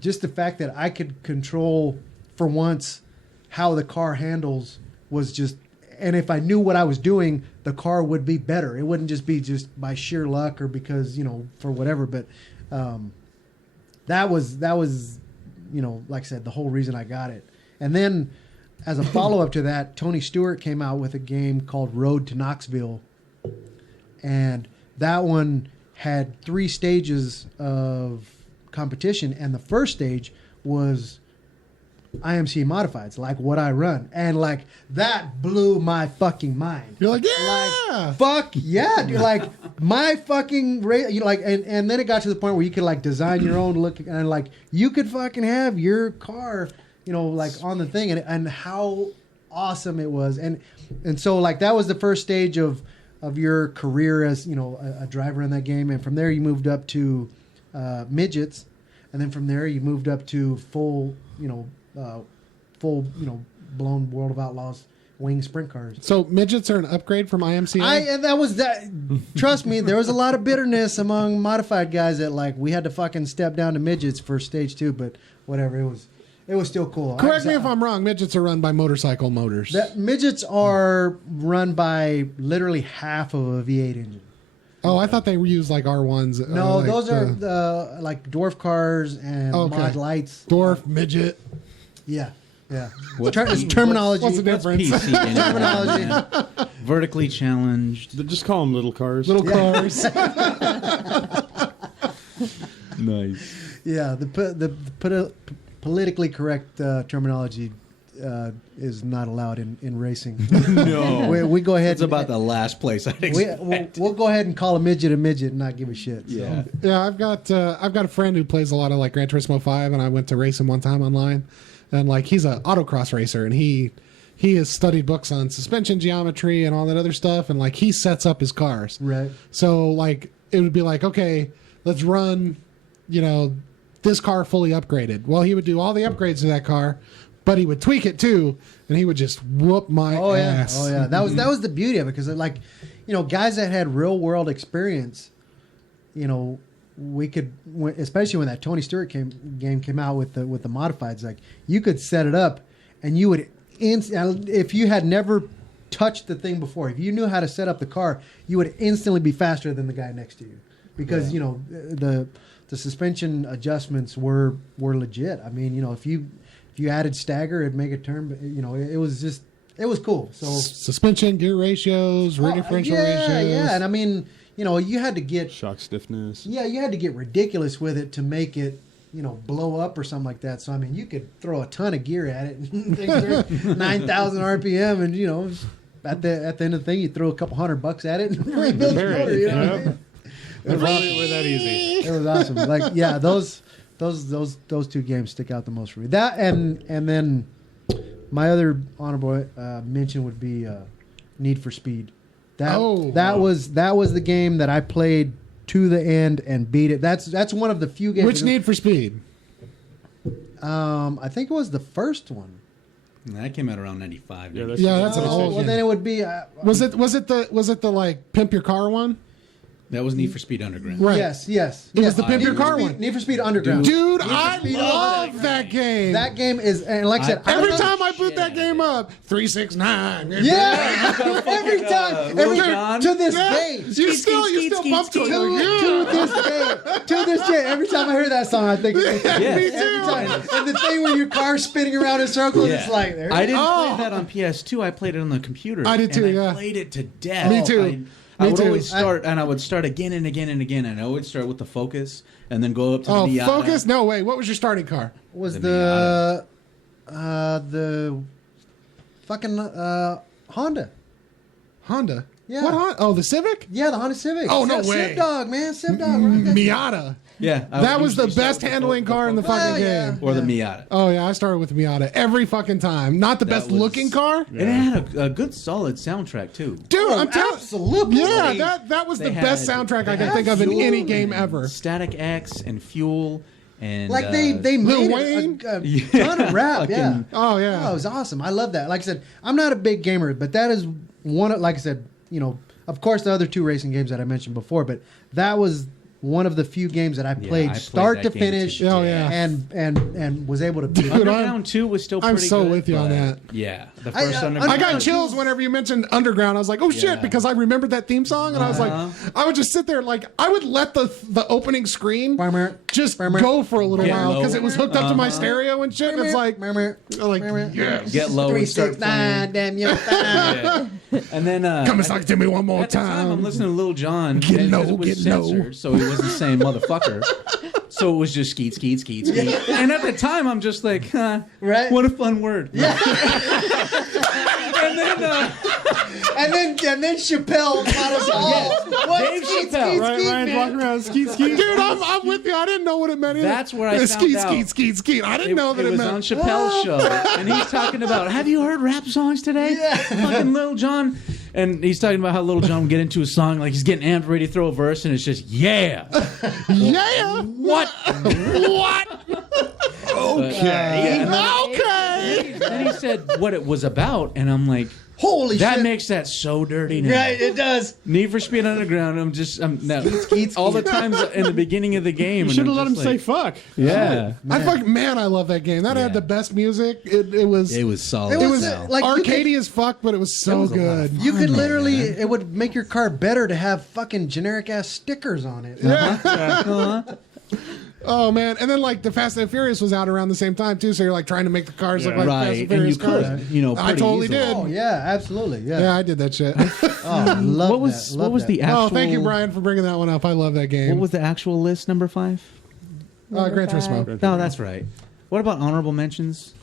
just the fact that I could control for once how the car handles was just, and if I knew what I was doing, the car would be better. It wouldn't just be just by sheer luck or because, for whatever, but that was like I said, the whole reason I got it. And then as a follow-up to that, Tony Stewart came out with a game called Road to Knoxville. And that one had 3 stages of competition. And the first stage was IMC modifieds, like what I run. And that blew my fucking mind. You're like, yeah! Fuck yeah, dude. My fucking and then it got to the point where you could design your own look, and you could fucking have your car like on the thing, and how awesome it was, and so like that was the first stage of your career as a driver in that game, and from there you moved up to midgets, and then from there you moved up to full blown World of Outlaws wing sprint cars. So midgets are an upgrade from IMCA? And that was that. Trust me, there was a lot of bitterness among modified guys that like we had to fucking step down to midgets for stage 2, but whatever, it was still cool. Correct me if I'm wrong. Midgets are run by motorcycle motors. Midgets are run by literally half of a V8 engine. Oh, I thought they use like R1s. No, like those are the like dwarf cars and mod lights. Dwarf, midget. Yeah. What's It's terminology. What's the difference? PC in it, Terminology. man? Vertically challenged. Just call them little cars. Little cars. Nice. Yeah, the politically correct terminology is not allowed in racing. No. we go ahead. It's about the last place I'd expect. We'll go ahead and call a midget and not give a shit. So. Yeah. Yeah, I've got a friend who plays a lot of like Gran Turismo 5, and I went to race him one time online, and like he's an autocross racer, and he has studied books on suspension geometry and all that other stuff, and like he sets up his cars. Right. So like it would be like, okay, let's run, this car fully upgraded. Well, he would do all the upgrades to that car, but he would tweak it too, and he would just whoop my ass. Oh yeah, that was the beauty of it, because like, guys that had real world experience, we could, especially when that Tony Stewart game came out with the modifieds, like you could set it up, and you would if you had never touched the thing before, if you knew how to set up the car, you would instantly be faster than the guy next to you, because the suspension adjustments were legit. I mean, if you added stagger, it'd make a turn. But, it was cool. So suspension, gear ratios, rear differential ratios. Yeah, and I mean, you had to get shock stiffness. Yeah, you had to get ridiculous with it to make it, blow up or something like that. So I mean, you could throw a ton of gear at it, and 9,000 RPM, and at the end of the thing, you throw a couple $100 at it and rebuild the motor. Yep. It were that easy. It was awesome. Like, yeah, those two games stick out the most for me. That and then my other honorable mention would be Need for Speed. That was the game that I played to the end and beat it. That's one of the few games. Which Need for Speed? I think it was the first one. That came out around 95. Yeah, that's an old. Well, then it would be. Was it the like pimp your car one? That was Need for Speed Underground. Right. Yes. It was the pimp your car one. Need for Speed Underground. Dude, I love that game. That game is, and like I said, every time I boot that game up, 369. Yeah, every time, to this day, you still bump to it. To this day, every time I hear that song, I think, me too. Every time. And the thing when your car's spinning around in circles, it's like there. I didn't play that on PS2. I played it on the computer. I did too. And yeah, I played it to death. Me too. I would always start, and I would start again and again and again, and I would start with the Focus, and then go up to the Miata. Focus? No way. What was your starting car? Was The the fucking Honda? Honda. Yeah. What Honda? Oh, the Civic? Yeah, the Honda Civic. Oh, no way. Civ Dog, man. Civ Dog. Right there. Miata. Yeah, That was the best handling car in the fucking game. or the Miata. Oh yeah, I started with the Miata every fucking time. Not the best looking car, And it had a good, solid soundtrack too. dude. I'm telling. Absolutely. Yeah, that was the They best had- soundtrack I can think of in any game ever. Static X and Fuel and Like they Lil made Wayne? a ton of rap. Yeah. Fucking- Oh yeah. Oh, it was awesome. I love that. Like I said, I'm not a big gamer, but that is one of, like I said, of course the other two racing games that I mentioned before, but that was one of the few games that I played start to that game finish. too. Oh, yeah. and was able to beat. Dude, Underground 2 was still pretty I'm so good, with you on but that. Yeah, the first I Underground. I got Underground chills whenever you mentioned Underground. I was like, oh shit, Yeah. because I remembered that theme song, and I was like, I would just sit there, like, I would let the opening screen just go for a little Get while because low. it was hooked up to my stereo and shit. And it's like, yes. Get low and start 369, damn you. yeah. And then Come and talk to me one more at the time, I'm time. listening to Lil Jon. Get and low, it was get low. censored, so he wasn't saying motherfucker. So it was just Skeet, Skeet, Skeet, Skeet. And at the time, I'm just like, Right. what a fun word. Yeah. And then, and then Chappelle taught us all. What? Dave Chappelle. Ryan's walking around skeet. Dude, I'm with you. I didn't know what it meant either. That's where I found skeet, out. Skeet, skeet, skeet. I didn't know that it it was on meant. Chappelle's show, and he's talking about, have you heard rap songs today? Yeah. Fucking Lil Jon. And he's talking about how Lil Jon would get into a song, like he's getting amped, ready to throw a verse, and it's just, yeah. Yeah. What? What? Okay. Okay. Then he said what it was about, and I'm like, Holy that shit. makes that so dirty now. Right, it does. Need for Speed Underground. All the times in the beginning of the game. You should have let him say fuck. Yeah. I love that game. That had Yeah. the best music. It was solid. It it was was like arcadey as fuck, but it was so good. You could literally, it would make your car better to have fucking generic ass stickers on it. Oh man! And then like the Fast and Furious was out around the same time too, so you're like trying to make the cars look like Fast Right, and Furious and you could, cars. I pretty totally easily. did. Oh yeah, absolutely. Yeah. Yeah, I did that shit. Oh, love What was that. what Love was that. the actual? Oh, thank you, Brian, for bringing that one up. I love that game. What was the actual list? Number 5. Gran Turismo? No, that's right. What about honorable mentions?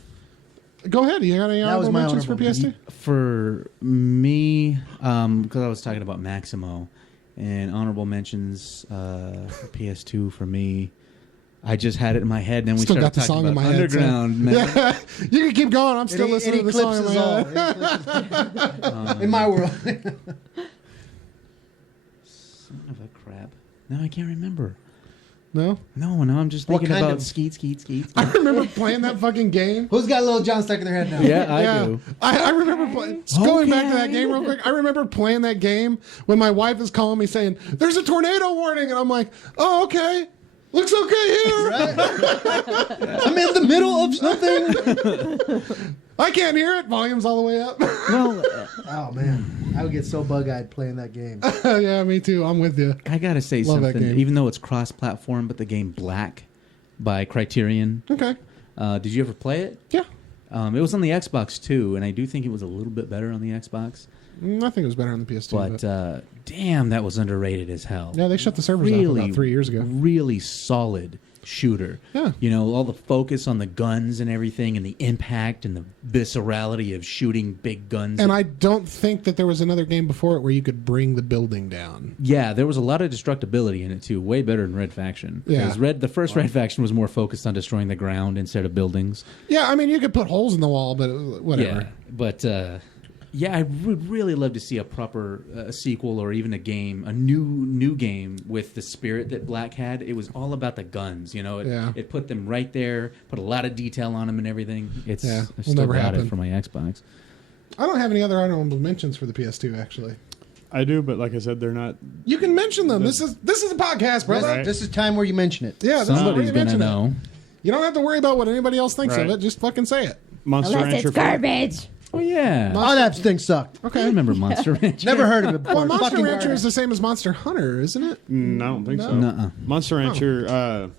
Go ahead. You got any That was honorable my mentions for honorable PS2? For me, because I was talking about Maximo, and honorable mentions for PS2 for me. I just had it in my head, and then we Still started got the talking song in about my head, so- Underground, man. Yeah, you can keep going. I'm still It listening to the song in eclipses my all. head. It eclipses- in my world. Son of a crap. No, I can't remember. No, No, I'm just What thinking kind about of- Skeet. I remember playing that fucking game. Who's got Little John stuck in their head now? Yeah, I do. I remember playing. Going back to that game real quick. I remember playing that game when my wife is calling me saying, "There's a tornado warning," and I'm like, "Oh, okay. Looks okay here. I'm in the middle of something. I can't hear it. Volume's all the way up." Well, Oh man, I would get so bug-eyed playing that game. Yeah, me too. I'm with you. I gotta say Love that something. game. Even though it's cross-platform, but the game Black by Criterion. Okay. Did you ever play it? Yeah. It was on the Xbox too, and I do think it was a little bit better on the Xbox. I think it was better on the PS2. But damn, that was underrated as hell. yeah, they shut the servers off about 3 years ago. Really solid shooter. Yeah. You know, all the focus on the guns and everything, and the impact and the viscerality of shooting big guns. And I don't think that there was another game before it where you could bring the building down. Yeah, there was a lot of destructibility in it too. Way better than Red Faction. Yeah. Because the first Red Faction was more focused on destroying the ground instead of buildings. Yeah, I mean, you could put holes in the wall, but whatever. Yeah, but yeah, I would really love to see a proper sequel or even a new game with the spirit that Black had. It was all about the guns, you know. It put them right there, put a lot of detail on them and everything. I will still never got happen. it for my Xbox. I don't have any other honorable mentions for the PS2, actually. I do, but like I said, they're not. You can mention them. This is a podcast, brother. Right. This is time where you mention it. Yeah, this is where Somebody's you gonna mention it. know. You don't have to worry about what anybody else thinks Right. of it. Just fucking say it. Monster Unless Rancher it's garbage. Oh yeah, Oh, that thing sucked. I Okay. remember Monster Rancher. Never heard of it before. Well, Monster Fucking Rancher is garbage. the same as Monster Hunter, isn't it? I don't think so. Nuh-uh. Monster Rancher,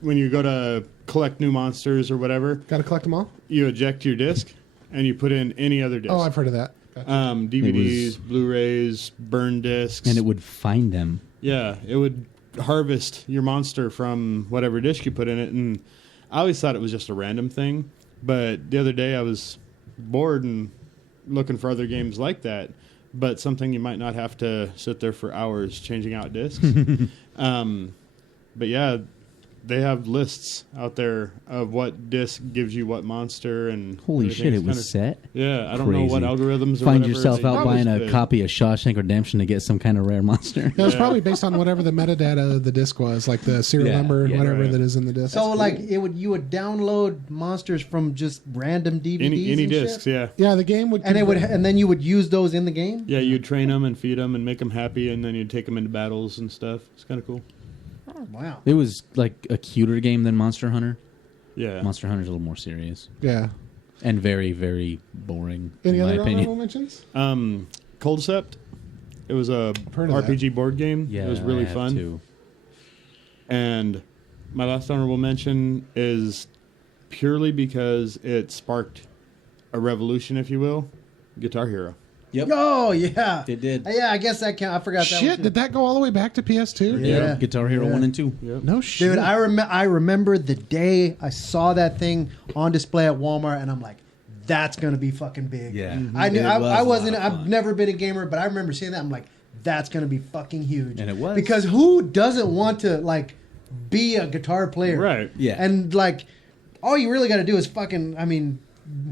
when you go to collect new monsters or whatever, Got to collect them all? you eject your disc and you put in any other disc. Oh, I've heard of that. Gotcha. DVDs, Blu-rays, burn discs. And it would find them. Yeah, it would harvest your monster from whatever disc you put in it. And I always thought it was just a random thing. But the other day I was bored and looking for other games like that. But something you might not have to sit there for hours changing out discs. But yeah, they have lists out there of what disc gives you what monster and Holy everything. shit! It It's was kinda- set. Yeah, I don't know what Crazy. algorithms or Find whatever yourself they out use, buying a but- copy of Shawshank Redemption to get some kind of rare monster. That was probably based on whatever the metadata of the disc was, like the serial Yeah, number and yeah, whatever right. that is in the disc. So like you would download monsters from just random DVDs Any and discs, shit? yeah. yeah, the game would. And then you would use those in the game? Yeah, you'd train them and feed them and make them happy, and then you'd take them into battles and stuff. It's kind of cool. Wow. It was like a cuter game than Monster Hunter. Yeah. Monster Hunter's a little more serious Yeah. and very, very boring, Any in my other opinion. honorable mentions? Concept. It was a Heard of RPG board game. Yeah, it was really I have fun. too. And my last honorable mention is purely because it sparked a revolution, if you will. Guitar Hero. Yep. Oh yeah, It did. Yeah, I guess that count. I forgot that. Shit, one too. did that go all the way back to PS2? Yeah. Guitar Hero Yeah. 1 and 2. Yep. No shit. Dude, I remember the day I saw that thing on display at Walmart, and I'm like, that's gonna be fucking big. Yeah. I knew It I was a wasn't. lot of I've fun. never been a gamer, but I remember seeing that. I'm like, that's gonna be fucking huge. And it was. because who doesn't want to like be a guitar player? Right. Yeah. And like, all you really got to do is fucking. I mean,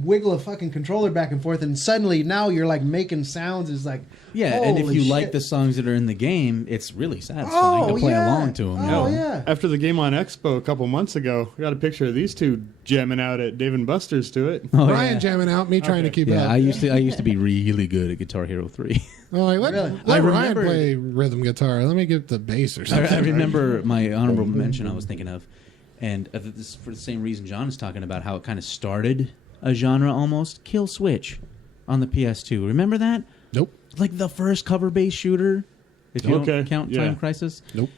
wiggle a fucking controller back and forth, and suddenly now you're like making sounds. Is like, Yeah, and if holy you shit. like the songs that are in the game, it's really satisfying to play along to them. Oh yeah. After the game on Expo a couple months ago, we got a picture of these two jamming out at Dave & Buster's to it. Oh, Ryan yeah. jamming out, me trying to keep Yeah, up. I used to be really good at Guitar Hero 3. Oh, like, Really? let I Ryan remember- play rhythm guitar. Let me get the bass or something. I remember my honorable mention I was thinking of, and this is for the same reason John is talking about, how it kind of started a genre almost. Kill Switch on the PS2. Remember that? Nope. Like the first cover-based shooter, if you Okay, don't count yeah. Time Crisis. Nope.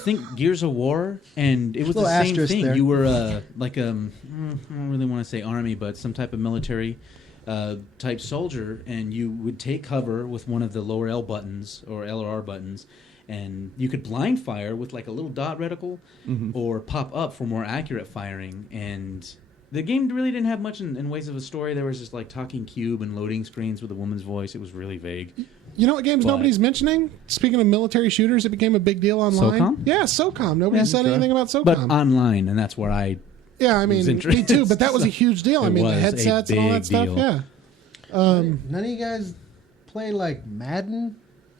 Think Gears of War, and it was the Little same asterisk thing. there. You were like I don't really want to say army, but some type of military type soldier, and you would take cover with one of the lower L buttons or L or R buttons, and you could blind fire with like a little dot reticle, or pop up for more accurate firing. And the game really didn't have much in ways of a story. There was just like talking cube and loading screens with a woman's voice. It was really vague. You know what games But- nobody's mentioning? Speaking of military shooters, it became a big deal online. SOCOM? Yeah, SOCOM. Nobody Yeah. said anything about SOCOM. But online, and that's where I yeah, I mean, was me interested. too. But that was a huge deal. I It mean, the was a headsets and all that big stuff. deal. Yeah. None of you guys play like Madden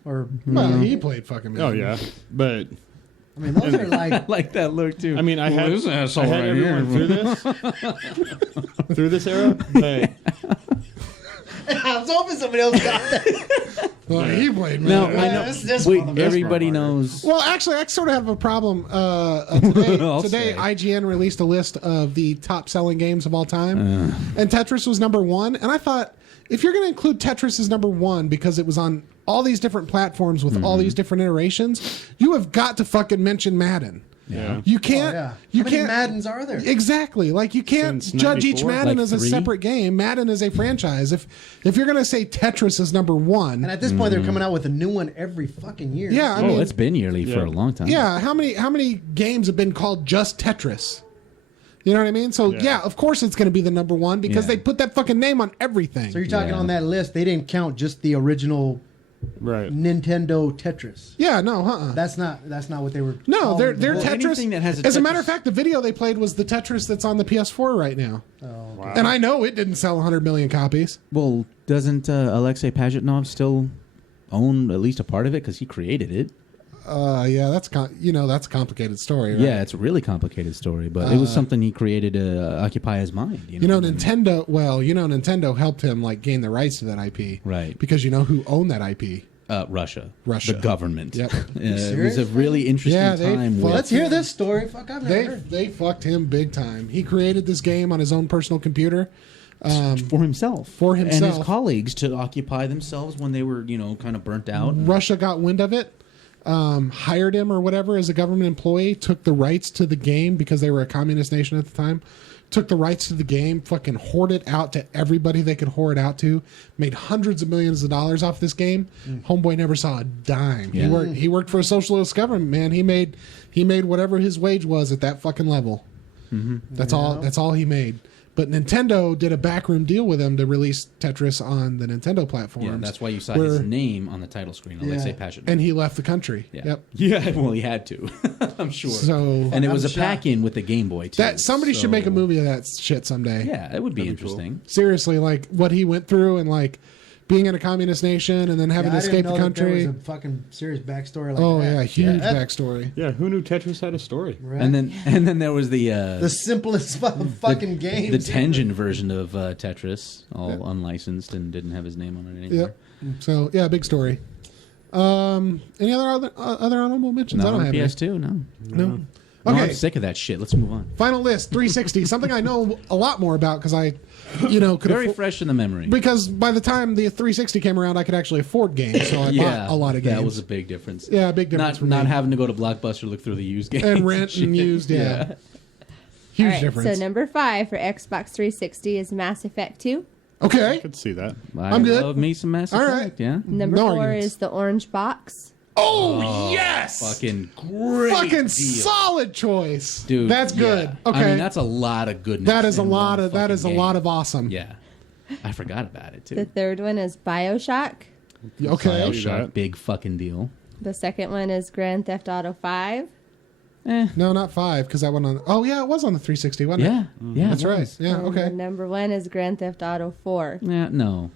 or Well, he played fucking. Oh Madden. yeah, but I mean, those are I like like that look too. I mean, I had, this asshole I had right everyone here. through this era, but I was hoping somebody else got that. Well, he played. No, Madden. I know. This Wait, motherfucker. everybody knows. Well, actually, I sort of have a problem. I'll Today say. IGN released a list of the top-selling games of all time, and Tetris was number one. And I thought, if you're going to include Tetris as number one because it was on all these different platforms with all these different iterations, you have got to fucking mention Madden. yeah. You can't. Oh, yeah. You How many can't. Maddens are there? Exactly. Like you can't Since judge each 94? Madden Like as a 3? separate game. Madden is a franchise. If you're going to say Tetris is number one, And at this point, they're coming out with a new one every fucking year. yeah, I Oh, mean, it's been yearly for Yeah. a long time. yeah. How many games have been called just Tetris? You know what I mean? So yeah, of course it's going to be the number one because Yeah. they put that fucking name on everything. So you're talking Yeah. on that list, they didn't count just the original Right. Nintendo Tetris. yeah, no, That's not what they were. no, calling they're the book. Tetris. anything that has a As a Tetris- matter of fact, the video they played was the Tetris that's on the PS4 right now, Wow. and I know it didn't sell 100 million copies. Well, doesn't Alexei Pajitnov still own at least a part of it because he created it? Yeah, that's that's a complicated story. Right? Yeah, it's a really complicated story, but it was something he created to occupy his mind. You know, Nintendo. Well, Nintendo helped him like gain the rights to that IP, Right. Because you know who owned that IP? Russia, Russia. the government. Yep. It was serious? a really interesting Yeah, they time. fucked- With, Let's hear this story. Fuck, I've never heard. They fucked him big time. He created this game on his own personal computer. for himself, For and himself. his colleagues to occupy themselves when they were, kind of burnt out. Russia got wind of it, hired him or whatever as a government employee, took the rights to the game because they were a communist nation at the time. Took the rights to the game, fucking hoarded it out to everybody they could hoard it out to. Made hundreds of millions of dollars off this game. Homeboy never saw a dime. Yeah. He worked for a socialist government, man. He made whatever his wage was at that fucking level. That's all he made. But Nintendo did a backroom deal with him to release Tetris on the Nintendo platforms. Yeah, that's why you saw where- his name on the title screen, Alexei Yeah. Pajitnov. And he left the country. Yeah. Yep. Yeah, well, he had to. I'm sure. So and it was I'm a pack shocked. in with the Game Boy too. that somebody should make a so- movie of that shit someday. Yeah, it would be That'd be cool. interesting. Seriously, like what he went through and like being in a communist nation and then having Yeah, to I didn't escape know the that there country. was a fucking serious backstory like Oh that. yeah, huge that- backstory. Yeah, who knew Tetris had a story? Right. And then there was the the simplest fucking games. the Tengen version of Tetris, all unlicensed and didn't have his name on it anymore. Yep. So yeah, big story. Any other honorable mentions? Not I don't on have PS2, no. any. No. No, Okay. I'm sick of that shit. Let's move on. Final list 360. Something I know a lot more about because I, could Very fresh in the memory. because by the time the 360 came around, I could actually afford games, so I bought a lot of games. That was a big difference. Yeah, big difference Not for not me. having to go to Blockbuster, look through the used games And rent and shit. used, yeah. All Huge right, difference. so number 5 for Xbox 360 is Mass Effect 2. I Okay. could see that. I'm good. Love me some Mass All Effect. right. Yeah. Number No 4 arguments. is the orange box. Oh, yes. Fucking great. Fucking deal. solid choice. Dude. That's good. yeah. Okay. I mean, that's a lot of goodness. that is a in lot one of that is a fucking lot game. of awesome. Yeah. I forgot about it too. The third one is BioShock. Okay. BioShock, big fucking deal. The second one is Grand Theft Auto 5. No, not 5 because that one on. Oh yeah, it was on the 360, wasn't it? Yeah. Yeah. That's it right. was. Yeah. And Okay. the number 1 is Grand Theft Auto 4. Yeah. No.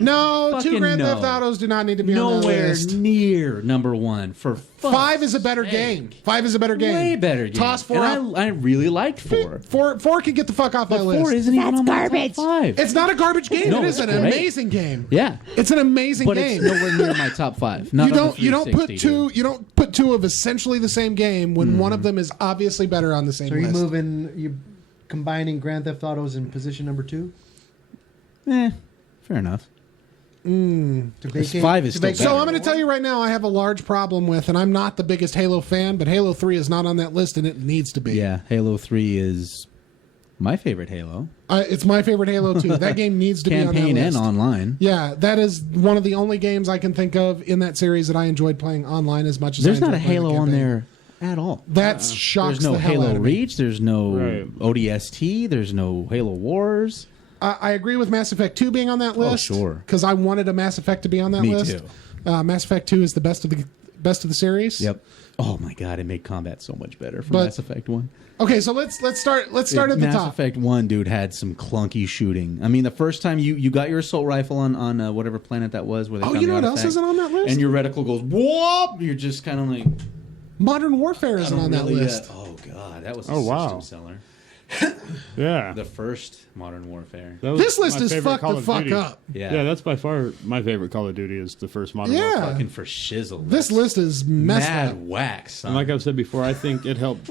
No, two Fucking Grand no. Theft Autos do not need to be on that Nowhere list. near number 1 for fuck's 5 is a better sake. game. 5 is a better game. Way better game. Toss 4 and out. I really liked 4. 4 can get the fuck off But that 4 list. isn't even That's on my garbage. top 5. It's not a garbage game. No, it is it's an great. amazing game. Yeah. It's an amazing But game. it's nowhere near my top 5. Not you don't put 2. two you don't put two of essentially the same game when one of them is obviously better on the same So are you list. you combining Grand Theft Autos in position number 2? Fair enough. To vacate, 5 is to still vacate- So I'm going to tell you right now, I have a large problem with, and I'm not the biggest Halo fan, but Halo 3 is not on that list, and it needs to be. Yeah, Halo 3 is my favorite Halo. It's my favorite Halo 2. That game needs to be on that Campaign list. and online. Yeah, that is one of the only games I can think of in that series that I enjoyed playing online as much as There's I not a enjoyed playing the Halo on campaign. there at all. That shocks There's no the hell out Halo of me. Reach. There's no Right. ODST. There's no Halo Wars. I agree with Mass Effect 2 being on that list. sure. Because I wanted a Mass Effect to be on that Me list. too. Mass Effect 2 is the best of the series. Yep. Oh my god, it made combat so much better for But- Mass Effect 1. Okay, so let's start at the Mass top. Effect 1, dude, had some clunky shooting. I mean, the first time you got your assault rifle on whatever planet that was where they Oh, found you know the what else artifact, isn't on that list? and your reticle goes whoop. You're just kind of like Modern Warfare I isn't don't on that really, list. oh god, that was a Oh, wow. system seller. Yeah. The first Modern Warfare. That was This list my is favorite fucked Call the of fuck Duty. up. Yeah. Yeah, that's by far my favorite Call of Duty is the first Modern Yeah. Warfare. Fucking for shizzle. This That's list is messed mad up. whack, son. And like I've said before, I think it helped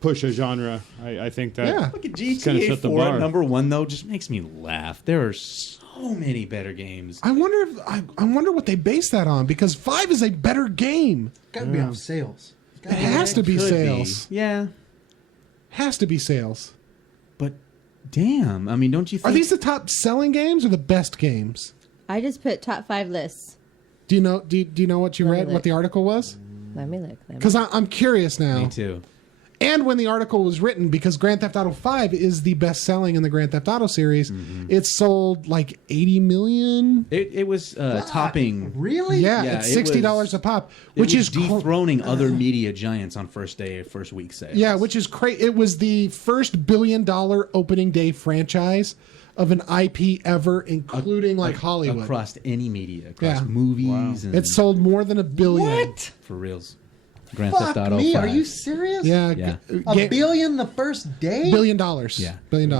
push a genre. I think that Yeah. Look at kinda GTA set the 4 bar. at number 1 though just makes me laugh. There are so many better games. I wonder what they base that on because 5 is a better game. Got to be off sales. It has to be Could sales. Yeah, Has to be sales. but damn, I mean, don't you think Are these the top selling games or the best games? I just put top 5 lists. Do you know? Do you know what you Let me read? look. What the article was? Let me look. Because I'm curious now. Me too. And when the article was written, because Grand Theft Auto 5 is the best selling in the Grand Theft Auto series, it sold like 80 million. It was topping. Really? Yeah, Yeah, it's it $60 was- a pop, It which was is dethroning other media giants on first week sales. yeah, which is crazy. It was the first $1 billion opening day franchise of an IP ever, including like Hollywood. across any media, across Yeah. movies. And It sold more than $1 billion. What? for reals. Grand Fuck Theft Auto me. 5. Are you serious? Yeah, Yeah. $1 billion the first day? $1 billion. Yeah. $1 billion.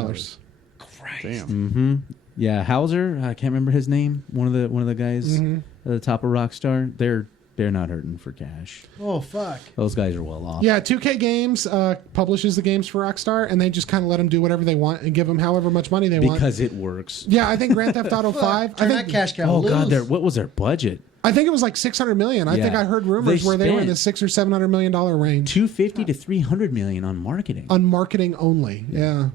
damn. Yeah, Hauser. I can't remember his name. One of the guys at the top of Rockstar. They're not hurting for cash. Oh, fuck. Those guys are well off. Yeah, 2K Games publishes the games for Rockstar, and they just kind of let them do whatever they want and give them however much money they want. Because it works. Yeah, I think Grand Theft Auto 5. Turn I that think, cash cow Oh loose. god, what was their budget? I think it was like 600 million. I Yeah. think I heard rumors They where they were in the spent- 600 or 700 million dollar range 250 to 300 million on marketing. on marketing only. Yeah.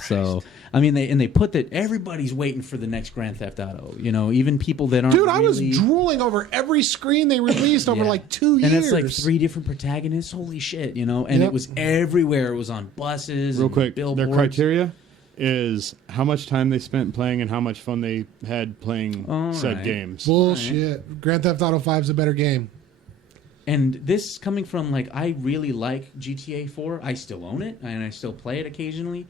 So I mean, they put that everybody's waiting for the next Grand Theft Auto. You know, even people that aren't. Dude, I was really- drooling over every screen they released over Yeah. like 2 years. And it's like 3 different protagonists. Holy shit, you know? And Yep. it was everywhere. It was on buses. Real and quick, billboards. their criteria is how much time they spent playing and how much fun they had playing All said right. games. Bullshit. Grand Theft Auto 5 is a better game. And this coming from, like, I really like GTA 4. I still own it, and I still play it occasionally.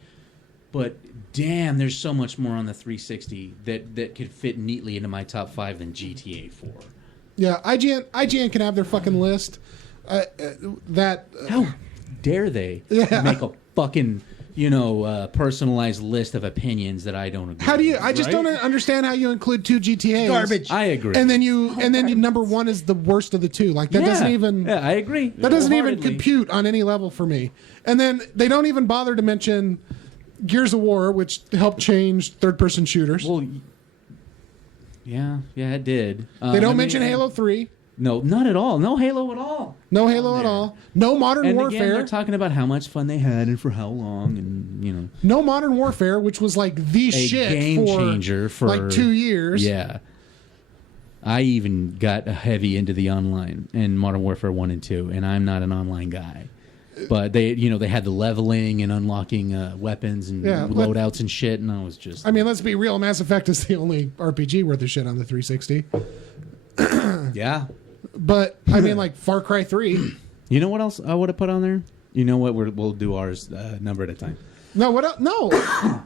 But damn, there's so much more on the 360 that could fit neatly into my top 5 than GTA 4. Yeah, IGN can have their fucking list. How dare they Yeah. make a fucking, personalized list of opinions that I don't agree How do you? with. I just Right? don't understand how you include 2 GTAs. Garbage. I agree. And then you number 1 is the worst of the 2. Like that doesn't even Yeah, I agree. that doesn't even Wholeheartedly. compute on any level for me. And then they don't even bother to mention Gears of War, which helped change third-person shooters. Well, yeah, it did. They don't mention Halo 3. No, not at all. No Halo at all. No Halo at there. all. No Modern And Warfare. again, they're talking about how much fun they had and for how long, and No Modern Warfare, which was like the A shit game for changer for like 2 years. Yeah. I even got heavy into the online in Modern Warfare 1 and 2, and I'm not an online guy. But they had the leveling and unlocking weapons and loadouts and shit, and I was just... I mean, let's be real. Mass Effect is the only RPG worth of shit on the 360. Yeah. But, I mean, like, Far Cry 3. You know what else I would have put on there? You know what? We'll do ours number at a time. No, what else? No.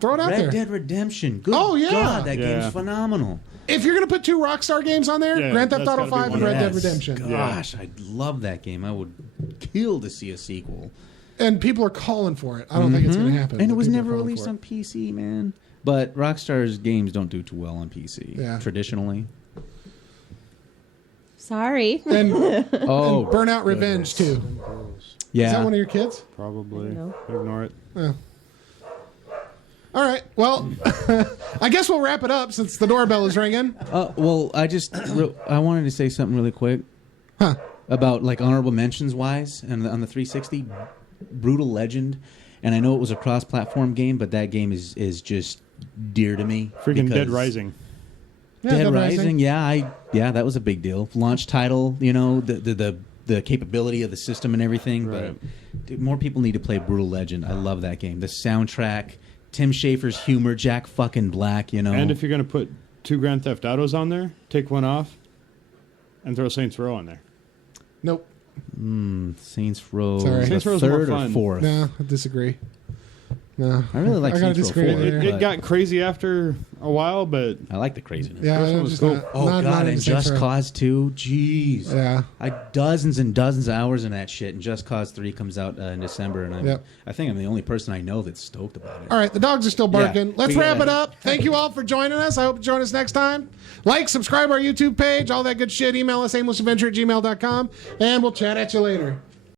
Throw it out there. Red Dead Redemption. Good Oh, yeah. God, that Yeah. game's phenomenal. If you're going to put 2 Rockstar games on there, Yeah, Grand Theft that's Auto gotta be 5 one and of Red Dead Yes. Redemption. Gosh, I love that game. I would kill to see a sequel. And people are calling for it. I don't think it's going to happen. And but it was people are never calling released for on PC, man. But Rockstar's games don't do too well on PC. Yeah. Traditionally. Sorry. it. And Oh, Burnout Revenge, too. yeah. Is that one of your kids? Probably. I don't know. Ignore it. Yeah. All right. Well, I guess we'll wrap it up since the doorbell is ringing. Well, I wanted to say something really quick. Huh. About like honorable mentions wise and on the 360, Brutal Legend, and I know it was a cross-platform game, but that game is just dear to me. Freaking Dead because- Rising. Yeah, Dead Dead Rising, yeah, that was a big deal. Launch title, the capability of the system and everything. Right. But dude, more people need to play Brutal Legend. I love that game. The soundtrack, Tim Schafer's humor, Jack fucking Black. And if you're going to put 2 Grand Theft Autos on there, take one off and throw Saints Row on there. Nope. Saints Row, Sorry. the Saints Row's more third or fun. fourth. No, I disagree. No. I really like I gotta Saints Row disagree 4. there. It but got crazy after a while, but I like the craziness. Yeah, First I'm one was just cool. not, Oh not God, into and Saints Just Row. Cause 2, jeez. Yeah. I dozens and dozens of hours in that shit, and Just Cause 3 comes out in December, and Yep. I think I'm the only person I know that's stoked about it. All right, the dogs are still barking. Yeah, Let's we wrap gotta- it up. Thank you all for joining us. I hope you join us next time. Like, subscribe our YouTube page, all that good shit. Email us aimlessadventure@gmail.com, and we'll chat at you later.